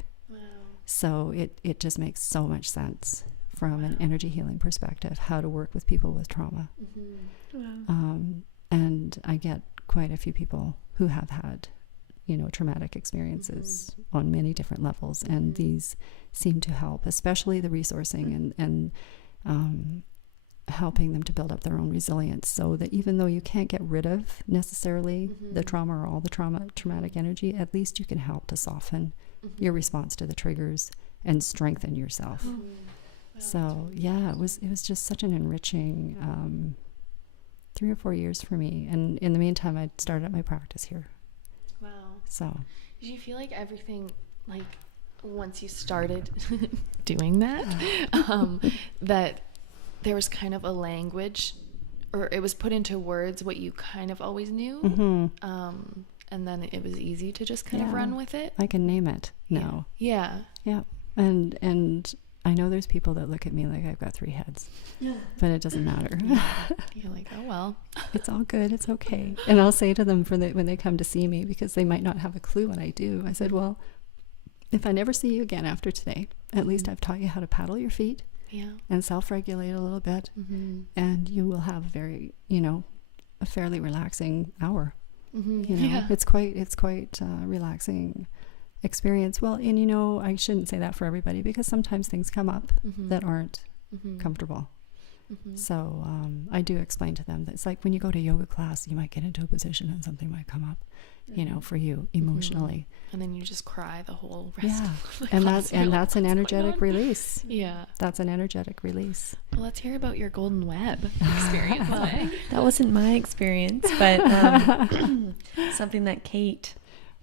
So it just makes so much sense from an energy healing perspective, how to work with people with trauma. And I get quite a few people who have had, you know, traumatic experiences on many different levels, and these seem to help, especially the resourcing and helping them to build up their own resilience, so that even though you can't get rid of necessarily the trauma or all the traumatic energy, at least you can help to soften your response to the triggers and strengthen yourself. So yeah, it was just such an enriching 3 or 4 years for me. And in the meantime, I started up my practice here. Wow. So Did you feel like everything, like once you started doing that, that there was kind of a language, or it was put into words what you kind of always knew, and then it was easy to just kind of run with it? I can name it now. Yeah. Yeah. And I know there's people that look at me like I've got 3 heads, but it doesn't matter. You're like, oh, well. It's all good. It's okay. And I'll say to them when they come to see me, because they might not have a clue what I do, I said, well, if I never see you again after today, at least I've taught you how to paddle your feet and self-regulate a little bit. And you will have a fairly relaxing hour. It's quite relaxing experience. Well, and I shouldn't say that for everybody, because sometimes things come up that aren't comfortable. So I do explain to them that it's like when you go to yoga class, you might get into a position and something might come up, for you emotionally, and then you just cry the whole rest of the and class. that's an energetic release. That's an energetic release. Well, let's hear about your golden web experience. That wasn't my experience, but something that Kate...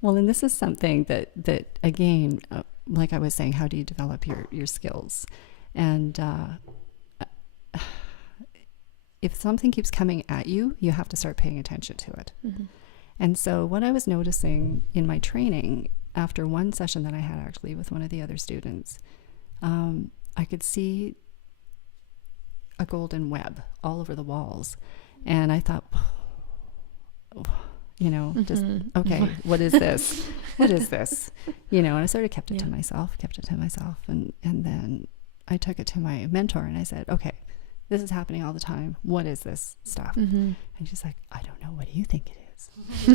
Well, and this is something that again, like I was saying, how do you develop your skills? And if something keeps coming at you, you have to start paying attention to it. And so what I was noticing in my training, after one session that I had actually with one of the other students, I could see a golden web all over the walls. And I thought, you know, just, okay, what is this? What is this? You know, and I sort of kept it to myself. And then I took it to my mentor and I said, okay, this is happening all the time. What is this stuff? And she's like, I don't know. What do you think it is?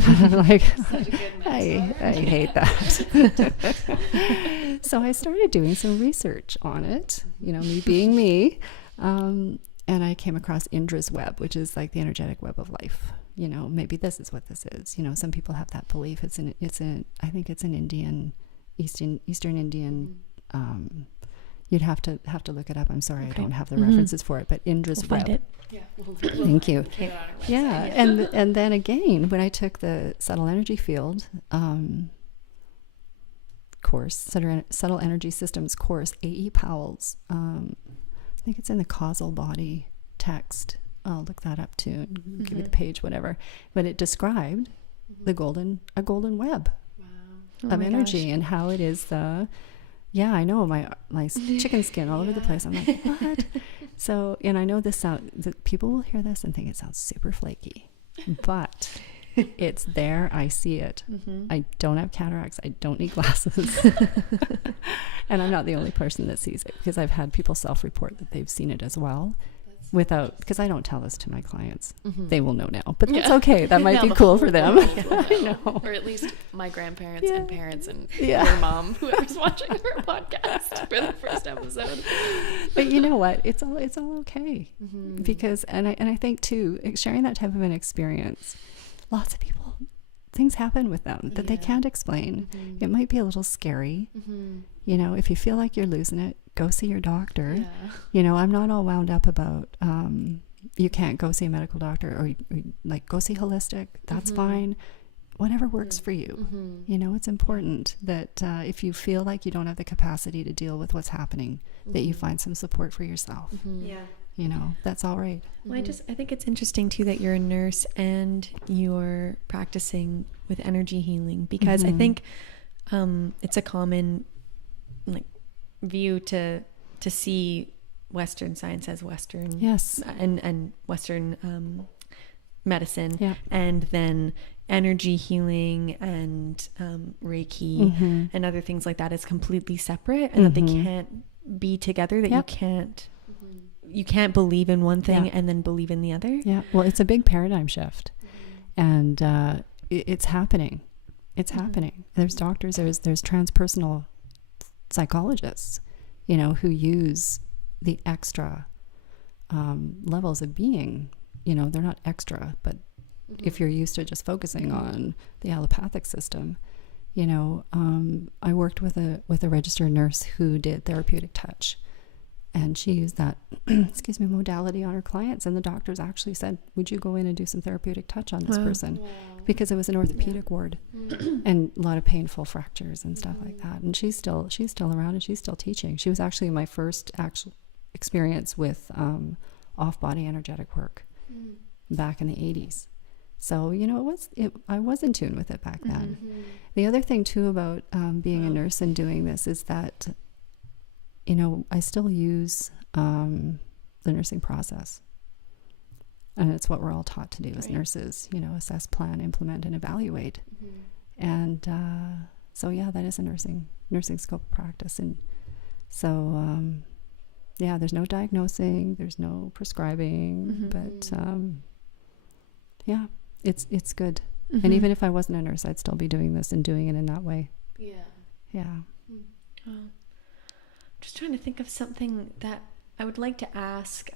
I'm like, I hate that. So I started doing some research on it, you know, me being me. And I came across Indra's web, which is like the energetic web of life. You know, maybe this is what this is. You know, some people have that belief. I think it's an Indian, Eastern Indian, you'd have to look it up. I'm sorry, I don't have the references for it, but Indra's web. Find it. Yeah. Thank you. Yeah. And then again, when I took the subtle energy field course, subtle energy systems course, A.E. Powell's, I think it's in the causal body text. I'll look that up too and give you the page, whatever. But it described a golden web of energy and how it is yeah, I know, my chicken skin all over the place. I'm like, what? So, and I know people will hear this and think it sounds super flaky, but it's there. I see it. I don't have cataracts. I don't need glasses. And I'm not the only person that sees it, because I've had people self-report that they've seen it as well. Because I don't tell this to my clients. They will know now, but that's okay. That might be cool for them. I know. Or at least my grandparents and parents and your mom, whoever's watching her podcast for the first episode. But you know what? It's all okay. Because, and I think too, sharing that type of an experience, lots of people, things happen with them that they can't explain. It might be a little scary. You know, if you feel like you're losing it, go see your doctor. You know, I'm not all wound up about you can't go see a medical doctor, or like go see holistic. That's fine. Whatever works for you. You know, it's important that if you feel like you don't have the capacity to deal with what's happening, that you find some support for yourself. You know, that's all right. Well, I think it's interesting too that you're a nurse and you're practicing with energy healing, because I think it's a common view to see Western science as Western, and Western medicine, and then energy healing and Reiki and other things like that is completely separate, and that they can't be together. That you can't believe in one thing and then believe in the other. Well, it's a big paradigm shift, and it's happening. It's happening. There's doctors. There's transpersonal psychologists, you know, who use the extra levels of being. You know, they're not extra, but if you're used to just focusing on the allopathic system, you know, I worked with a registered nurse who did therapeutic touch, and she used that modality on her clients, and the doctors actually said, would you go in and do some therapeutic touch on this person? Because it was an orthopedic ward and a lot of painful fractures and stuff like that. And she's still around, and she's still teaching. She was actually my first actual experience with off-body energetic work back in the 80s. So, you know, I was in tune with it back then. The other thing too about being a nurse and doing this is that, you know, I still use the nursing process. And it's what we're all taught to do as nurses, you know, assess, plan, implement, and evaluate. And so, yeah, that is a nursing scope of practice. And so, yeah, there's no diagnosing, there's no prescribing, but yeah, it's good. And even if I wasn't a nurse, I'd still be doing this and doing it in that way. Yeah. Just trying to think of something that I would like to ask,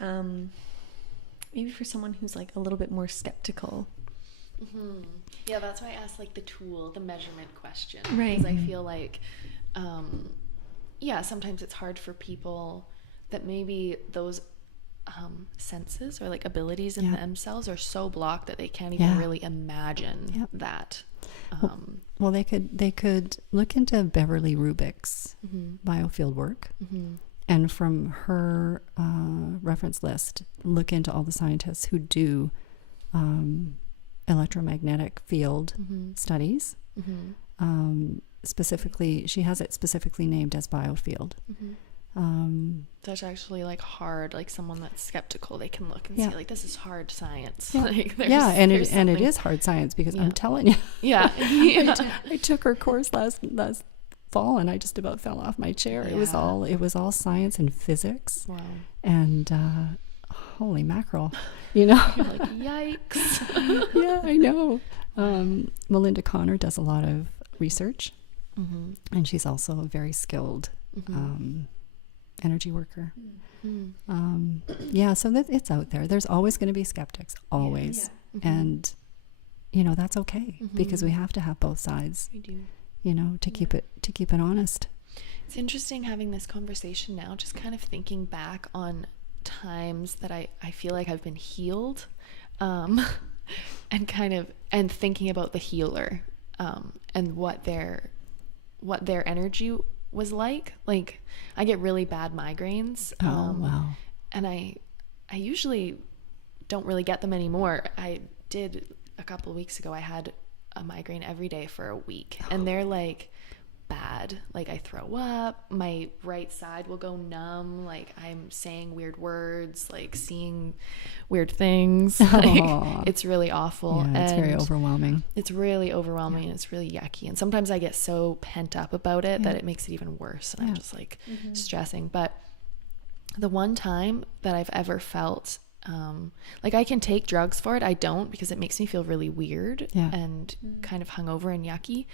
maybe for someone who's like a little bit more skeptical. Yeah, that's why I asked like the measurement question. Right. Because I feel like, sometimes it's hard for people that maybe those senses or like abilities in themselves are so blocked that they can't even really imagine that. Well, they could look into Beverly Rubik's biofield work, and from her reference list, look into all the scientists who do electromagnetic field studies. Specifically, she has it specifically named as biofield. That's actually like hard. Like someone that's skeptical, they can look and Yeah. see like this is hard science. Yeah, Like and there's it something- is hard science, because Yeah. I'm telling you, Yeah. I took her course last fall, and I just about fell off my chair. It was Yeah. all science and physics, Wow. and holy mackerel, you know. You're like, yikes. Yeah, I know. Melinda Connor does a lot of research, Mm-hmm. and she's also a very skilled energy worker. Yeah, so that it's out there. There's always going to be skeptics, always. Yeah. And that's okay, because we have to have both sides, We do. to keep it honest. It's interesting having this conversation now, just kind of thinking back on times that I feel like I've been healed, and thinking about the healer, and what their energy was like. Like, I get really bad migraines. Wow. And I usually don't really get them anymore. I did a couple of weeks ago. I had a migraine every day for a week, and they're like bad. Like, I throw up, my right side will go numb, like I'm saying weird words, like seeing weird things. Like, it's really awful. Yeah, it's very And overwhelming. it's really overwhelming, and it's really yucky, and sometimes I get so pent up about it that it makes it even worse, and I'm just like stressing. But the one time that I've ever felt like I can take drugs for it, I don't, because it makes me feel really weird and kind of hungover and yucky.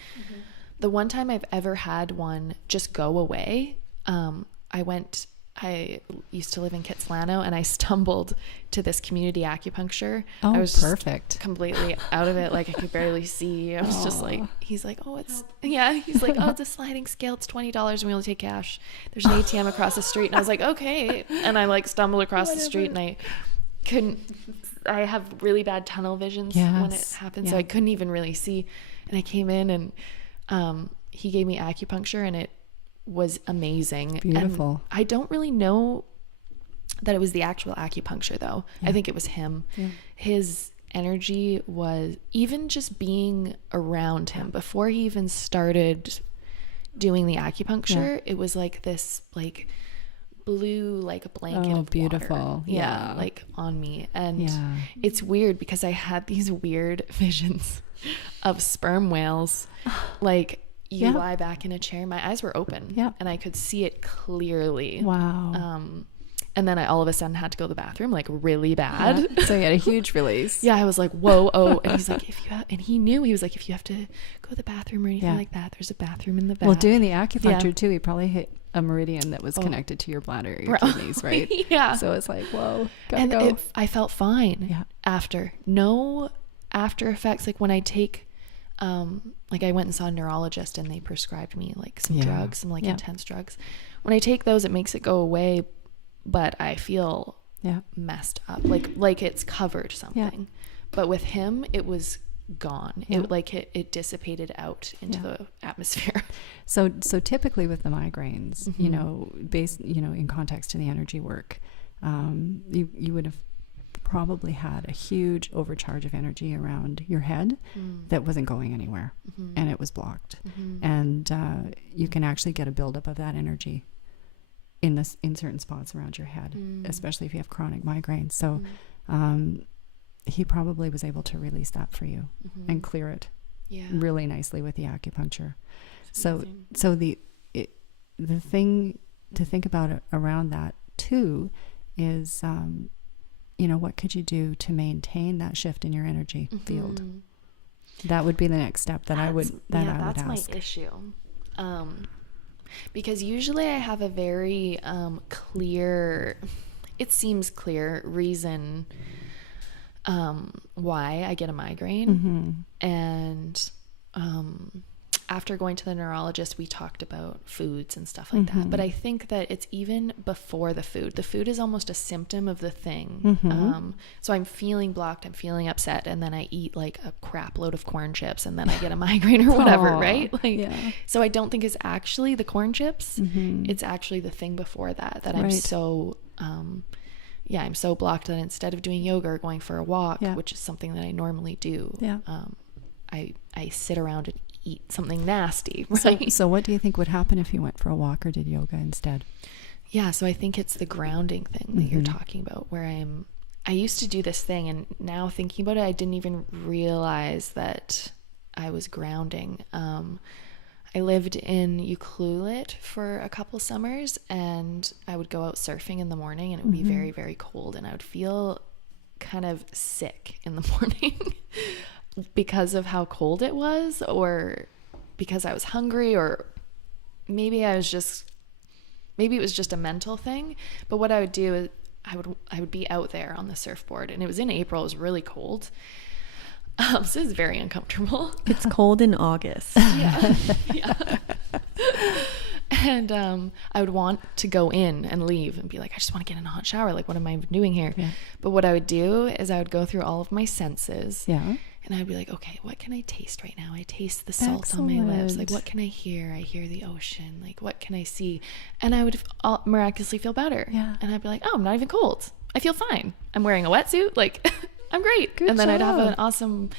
The one time I've ever had one just go away, I used to live in Kitsilano, and I stumbled to this community acupuncture. Oh, I was just perfect. completely out of it. Like, I could barely see. I was just like, he's like, oh, it's a sliding scale. It's $20 and we only take cash. There's an ATM across the street. And I was like, okay. And I like stumbled across the street, and I have really bad tunnel visions when it happens. So I couldn't even really see. And I came in, and he gave me acupuncture, and it was amazing. Beautiful. And I don't really know that it was the actual acupuncture, though. I think it was him. His energy was, even just being around him before he even started doing the acupuncture, it was like this like blue, like a blanket of beautiful water. Yeah. Like on me. And it's weird, because I had these weird visions of sperm whales. Like, you lie back in a chair, my eyes were open, and I could see it clearly. Wow. And then I all of a sudden had to go to the bathroom, like really bad. So you had a huge release. I was like, whoa, oh. And he's like, and he knew, he was like, if you have to go to the bathroom or anything like that, there's a bathroom in the back. Well, doing the acupuncture too, he probably hit a meridian that was connected to your bladder, or your kidneys, right? So it's like, whoa, gotta go. I felt fine after. No after effects. Like, when I take, like, I went and saw a neurologist, and they prescribed me like some drugs, some like intense drugs. When I take those, it makes it go away, but I feel messed up, like it's covered something. But with him, it was gone. It dissipated out into the atmosphere. So typically with the migraines, based, in context to the energy work, you would have probably had a huge overcharge of energy around your head that wasn't going anywhere, and it was blocked. And you can actually get a buildup of that energy in certain spots around your head, especially if you have chronic migraines. So he probably was able to release that for you and clear it really nicely with the acupuncture. So the thing to think about around that too is what could you do to maintain that shift in your energy field? That would be the next step that I would ask. That's my issue. Because usually I have a very clear, it seems clear reason why I get a migraine. And after going to the neurologist, we talked about foods and stuff like that. But I think that it's even before the food. The food is almost a symptom of the thing. So I'm feeling blocked, I'm feeling upset, and then I eat like a crap load of corn chips, and then I get a migraine or whatever, right? So I don't think it's actually the corn chips. It's actually the thing before that I'm so I'm so blocked that instead of doing yoga or going for a walk, which is something that I normally do, I sit around and eat something nasty, right? So what do you think would happen if you went for a walk or did yoga instead? yeah, so I think it's the grounding thing that you're talking about, where I used to do this thing, and now thinking about it, I didn't even realize that I was grounding. I lived in Ucluelet for a couple summers, and I would go out surfing in the morning, and it would be very, very cold, and I would feel kind of sick in the morning because of how cold it was, or because I was hungry, or maybe it was just a mental thing. But what I would do is I would be out there on the surfboard, and it was in April. It was really cold. So it was very uncomfortable. It's cold in August. Yeah. Yeah. And I would want to go in and leave and be like, I just want to get in a hot shower. Like, what am I doing here? Yeah. But what I would do is I would go through all of my senses. Yeah. And I'd be like, okay, what can I taste right now? I taste the salt on my lips. Like, what can I hear? I hear the ocean. Like, what can I see? And I would miraculously feel better. Yeah. And I'd be like, oh, I'm not even cold. I feel fine. I'm wearing a wetsuit. Like, I'm great. Good and then job. I'd have an awesome.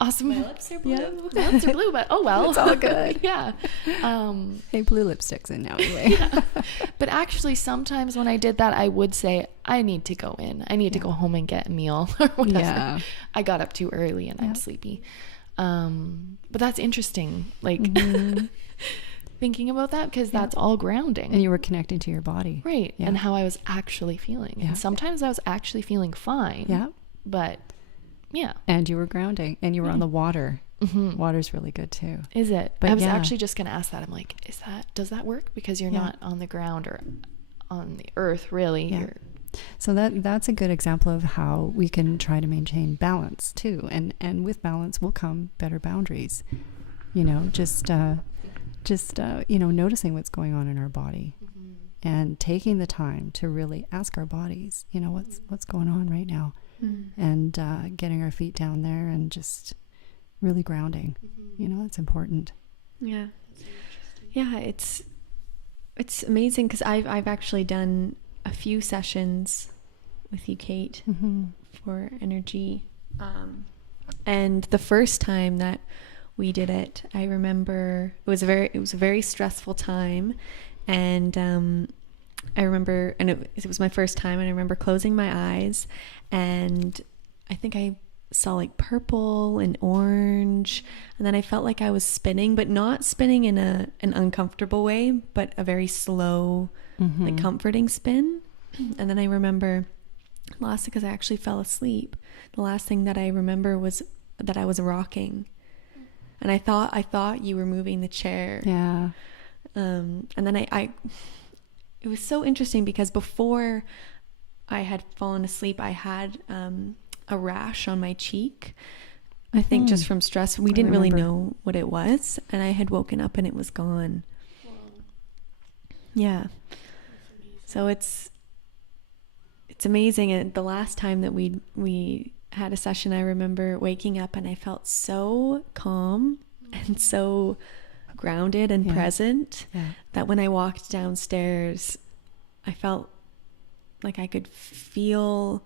My lips are blue. Yeah. My lips are blue, but oh well. It's all good. Yeah. Hey, blue lipstick's in now anyway. Yeah. But actually, sometimes when I did that, I would say, I need to go in. I need to go home and get a meal or whatever. Yeah. I got up too early and I'm sleepy. But that's interesting. Like thinking about that, because that's all grounding. And you were connecting to your body. Right. Yeah. And how I was actually feeling. Yeah. And sometimes I was actually feeling fine. Yeah. But yeah. And you were grounding, and you were on the water. Water's really good too. Is it? But I was actually just going to ask that. I'm like, does that work? Because you're not on the ground or on the earth, really. Yeah. So that's a good example of how we can try to maintain balance too. And with balance will come better boundaries. You know, just you know, noticing what's going on in our body and taking the time to really ask our bodies, you know, what's going on right now. And getting our feet down there and just really grounding. You know, it's important. Yeah. Yeah, it's amazing, because I've actually done a few sessions with you, Kate, for energy. And the first time that we did it, I remember it was a very stressful time, and I remember, and it was my first time, and I remember closing my eyes, and I think I saw like purple and orange, and then I felt like I was spinning, but not spinning in an uncomfortable way, but a very slow, like comforting spin. And then I remember, last, because I actually fell asleep, the last thing that I remember was that I was rocking, and I thought you were moving the chair. Yeah. And then I it was so interesting, because before I had fallen asleep, I had a rash on my cheek. I think just from stress. We didn't really know what it was, and I had woken up and it was gone. Wow. Yeah. So it's amazing. And the last time that we had a session, I remember waking up and I felt so calm and so grounded and present that when I walked downstairs, I felt like I could feel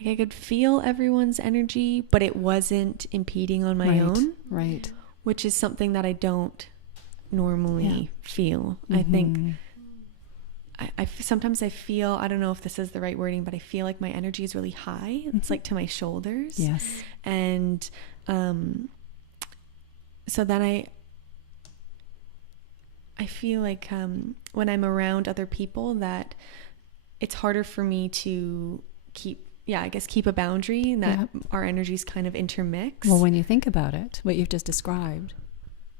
everyone's energy, but it wasn't impeding on my own. Right. Which is something that I don't normally feel. I think I sometimes I feel, I don't know if this is the right wording, but I feel like my energy is really high. It's like to my shoulders. Yes. And so then I feel like when I'm around other people, that it's harder for me to keep a boundary, that our energies kind of intermix. Well, when you think about it, what you've just described,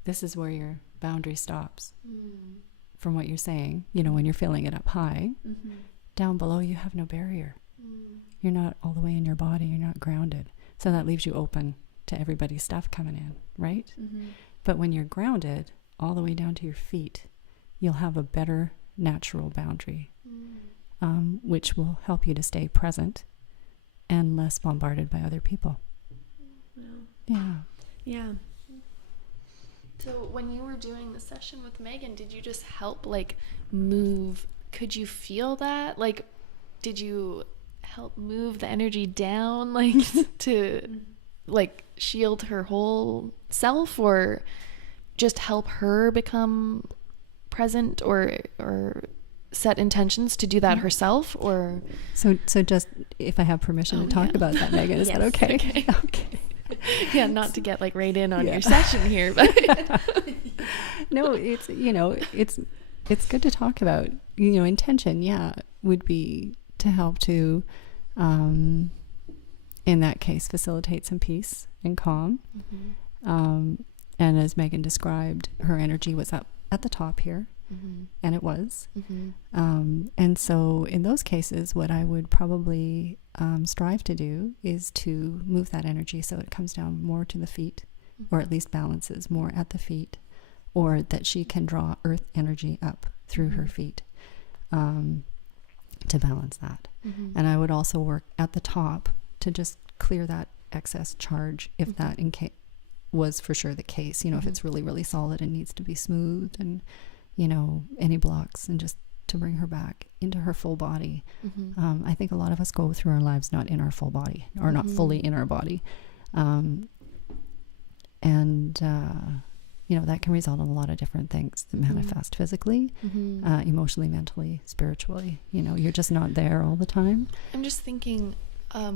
this is where your boundary stops. From what you're saying, you know, when you're feeling it up high, down below you have no barrier. You're not all the way in your body, you're not grounded. So that leaves you open to everybody's stuff coming in, right? But when you're grounded all the way down to your feet, you'll have a better natural boundary, which will help you to stay present and less bombarded by other people. Yeah. So when you were doing the session with Megan, did you just help like move? Could you feel that? Like, did you help move the energy down, like to like shield her whole self, or just help her become present, or set intentions to do that herself, or? So just if I have permission to talk about that, Megan, is that okay? Okay. Yeah, not to get like right in on your session here, but no, it's, it's good to talk about, intention, would be to help to, in that case, facilitate some peace and calm. And as Megan described, her energy was up at the top here, and it was. And so in those cases, what I would probably strive to do is to move that energy so it comes down more to the feet, or at least balances more at the feet, or that she can draw earth energy up through her feet to balance that. And I would also work at the top to just clear that excess charge, if that was for sure the case, if it's really, really solid and needs to be smoothed, and, any blocks, and just to bring her back into her full body. I think a lot of us go through our lives not in our full body, or not fully in our body. That can result in a lot of different things that manifest physically, emotionally, mentally, spiritually. You're just not there all the time. I'm just thinking, I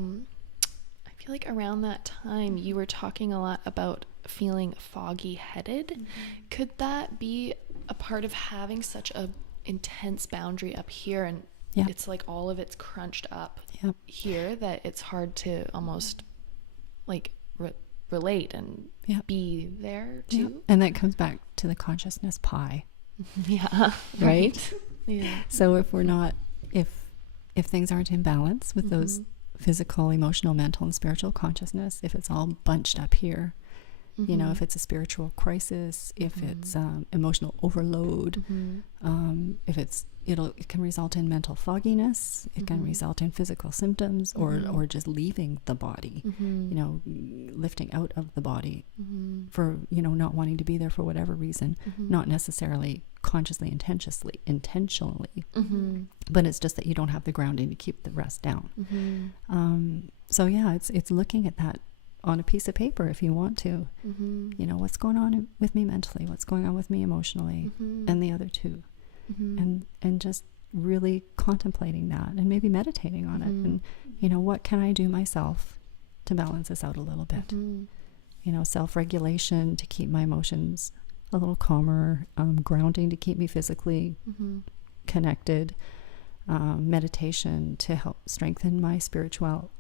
feel like around that time you were talking a lot about feeling foggy headed. Could that be a part of having such a intense boundary up here, and it's like all of it's crunched up here, that it's hard to almost like relate and be there too? And that comes back to the consciousness pie. Right? So if we're not, if things aren't in balance with those physical, emotional, mental, and spiritual consciousness, if it's all bunched up here, if it's a spiritual crisis, if it's emotional overload, if it can result in mental fogginess, it can result in physical symptoms, or just leaving the body, lifting out of the body for, not wanting to be there for whatever reason, not necessarily consciously, intentionally, but it's just that you don't have the grounding to keep the rest down. So it's looking at that on a piece of paper if you want to, what's going on with me mentally, what's going on with me emotionally, and the other two, and just really contemplating that, and maybe meditating on it, and what can I do myself to balance this out a little bit, self-regulation to keep my emotions a little calmer, grounding to keep me physically connected, meditation to help strengthen my spiritual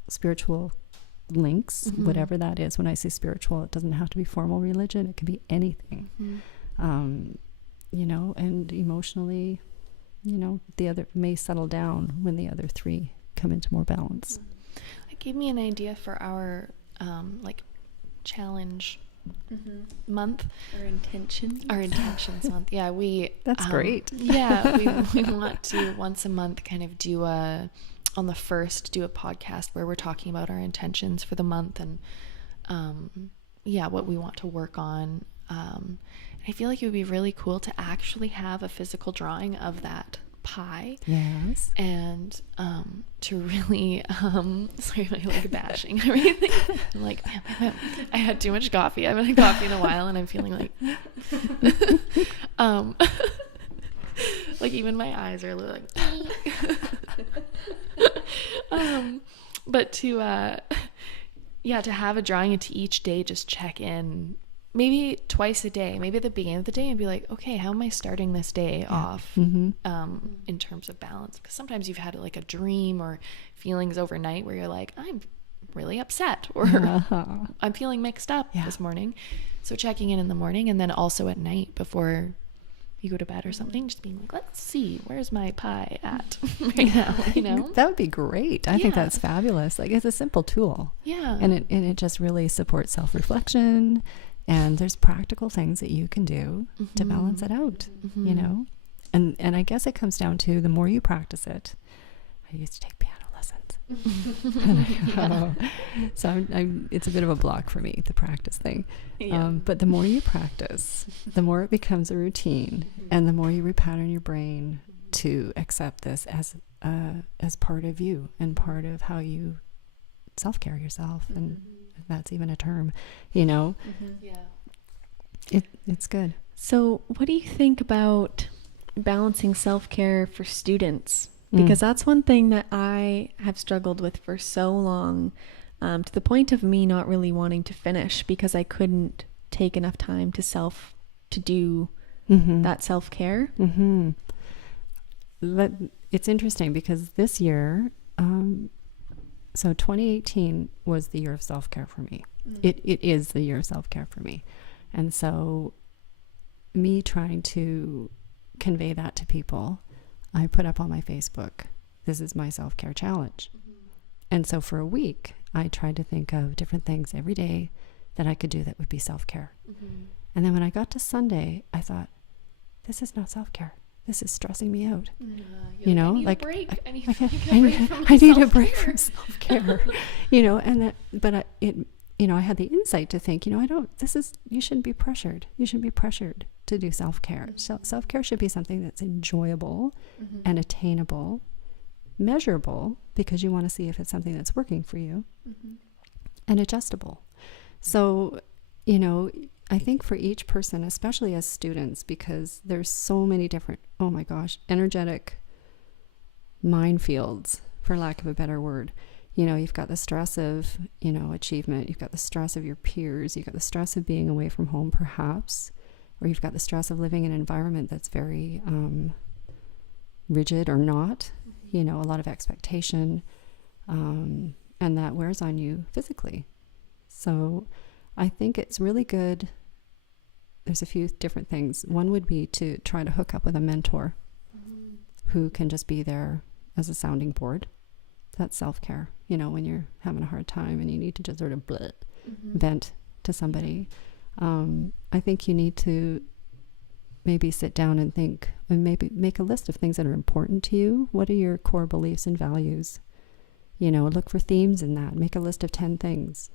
links, whatever that is. When I say spiritual, it doesn't have to be formal religion, it can be anything. And emotionally, the other may settle down when the other three come into more balance. It gave me an idea for our challenge month, our intentions month. That's great. We want to once a month kind of do a podcast where we're talking about our intentions for the month, and what we want to work on. I feel like it would be really cool to actually have a physical drawing of that pie. Yes. And to really sorry, my leg bashing everything. I'm like, man, I had too much coffee. I haven't had coffee in a while, and I'm feeling like like even my eyes are a little like but to have a drawing into each day, just check in maybe twice a day, maybe at the beginning of the day, and be like, okay, how am I starting this day off in terms of balance? Because sometimes you've had like a dream or feelings overnight where you're like, I'm really upset, or I'm feeling mixed up this morning. So checking in the morning, and then also at night before you go to bed or something, just being like, let's see, where's my pie at right now, That would be great. I think that's fabulous. Like, it's a simple tool. And it just really supports self-reflection, and there's practical things that you can do to balance it out, and I guess it comes down to the more you practice it. I used to take piano lessons. So it's a bit of a block for me, the practice thing. But the more you practice, the more it becomes a routine, and the more you repattern your brain to accept this as part of you and part of how you self-care yourself, and if that's even a term, it's good. So what do you think about balancing self-care for students, because that's one thing that I have struggled with for so long, to the point of me not really wanting to finish because I couldn't take enough time to do that self-care. But it's interesting because this year, so 2018 was the year of self-care for me. It is the year of self-care for me. And so me trying to convey that to people, I put up on my Facebook, this is my self-care challenge. And so for a week, I tried to think of different things every day that I could do that would be self-care. And then when I got to Sunday, I thought, this is not self-care. This is stressing me out. You know, like I need a break from self-care. You know, and that, but you know, I had the insight to think, you know, you shouldn't be pressured. You shouldn't be pressured to do self-care. Self-care should be something that's enjoyable and attainable, measurable, because you want to see if it's something that's working for you, and adjustable. So, you know, I think for each person, especially as students, because there's so many different, oh my gosh, energetic minefields, for lack of a better word. You know, you've got the stress of, you know, achievement. You've got the stress of your peers. You've got the stress of being away from home, perhaps. Or you've got the stress of living in an environment that's very rigid or not. You know, a lot of expectation. And that wears on you physically. So I think it's really good. There's a few different things. One would be to try to hook up with a mentor who can just be there as a sounding board. That's self-care. You know, when you're having a hard time and you need to just sort of vent to somebody. I think you need to maybe sit down and think, and maybe make a list of things that are important to you. What are your core beliefs and values? You know, look for themes in that. Make a list of 10 things.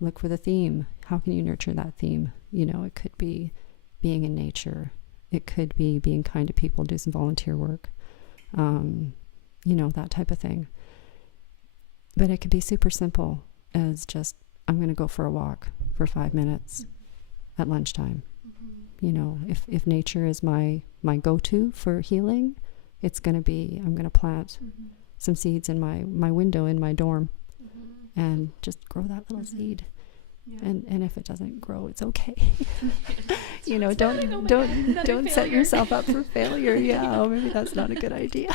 Look for the theme. How can you nurture that theme? You know, it could be being in nature. It could be being kind to people, do some volunteer work. You know, that type of thing. But it could be super simple as just, I'm going to go for a walk for 5 minutes at lunchtime. You know, if nature is my go-to for healing, it's going to be, I'm going to plant some seeds in my window in my dorm and just grow that little seed. Yeah. And if it doesn't grow, it's okay. You know, don't set yourself up for failure. Yeah, or maybe that's not a good idea.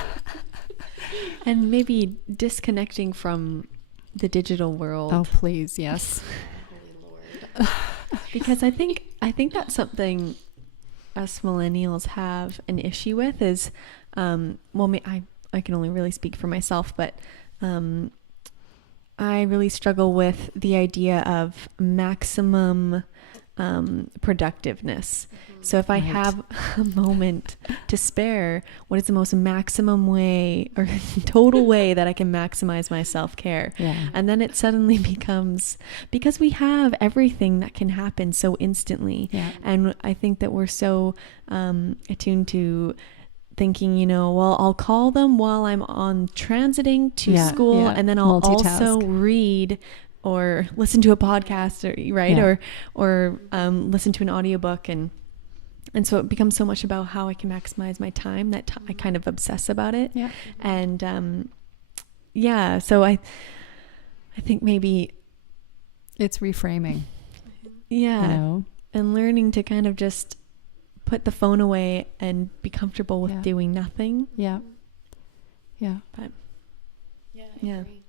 And maybe disconnecting from the digital world. Oh, please, yes. Holy Lord. Because I think that's something us millennials have an issue with is, well, I can only really speak for myself, but I really struggle with the idea of maximum productiveness. So if I have a moment to spare, what is the most maximum way or total way that I can maximize my self-care? Yeah. And then it suddenly becomes, because we have everything that can happen so instantly. Yeah. And I think that we're so attuned to thinking, you know, well, I'll call them while I'm on transiting to school, and then I'll also read or listen to a podcast, or listen to an audiobook, and so it becomes so much about how I can maximize my time that I kind of obsess about it. Yeah. And so I think maybe it's reframing. Yeah. You know? And learning to kind of just put the phone away and be comfortable with doing nothing. Yeah. Yeah. But I agree.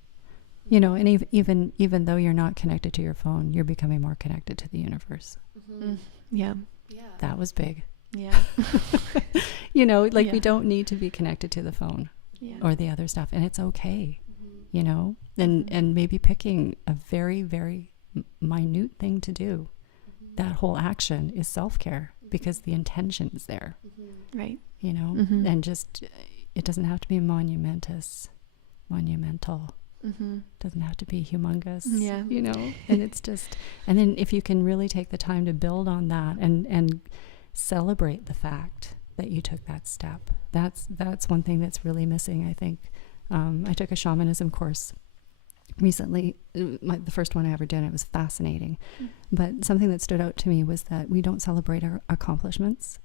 You know, and even though you're not connected to your phone, you're becoming more connected to the universe. Yeah. Yeah. That was big. Yeah. You know, like we don't need to be connected to the phone or the other stuff, and it's okay. You know, and maybe picking a very, very minute thing to do. That whole action is self-care because the intention is there. Right. You know, and just, it doesn't have to be monumental. Doesn't have to be humongous. Yeah. You know, and it's just, and then if you can really take the time to build on that and celebrate the fact that you took that step, that's one thing that's really missing, I think. I took a shamanism course recently, the first one I ever did. It was fascinating. But something that stood out to me was that we don't celebrate our accomplishments.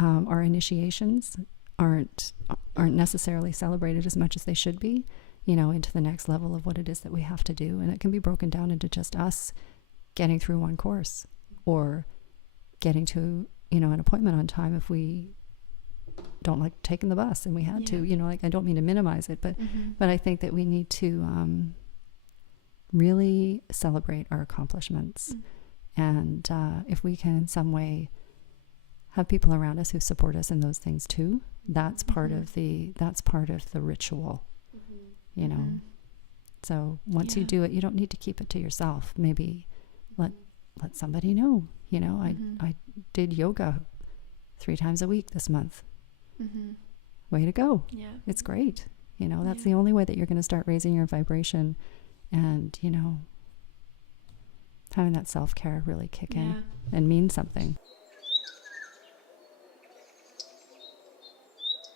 our initiations aren't necessarily celebrated as much as they should be, you know, into the next level of what it is that we have to do. And it can be broken down into just us getting through one course or getting to, you know, an appointment on time if we don't like taking the bus and we had to, you know, like, I don't mean to minimize it, but I think that we need to really celebrate our accomplishments. And if we can in some way have people around us who support us in those things too, that's part of the ritual, you know. So once you do it, you don't need to keep it to yourself. Maybe let somebody know, you know, I did yoga 3 times a week this month. Way to go. It's great. You know, that's the only way that you're going to start raising your vibration and, you know, having that self-care really kick in and mean something.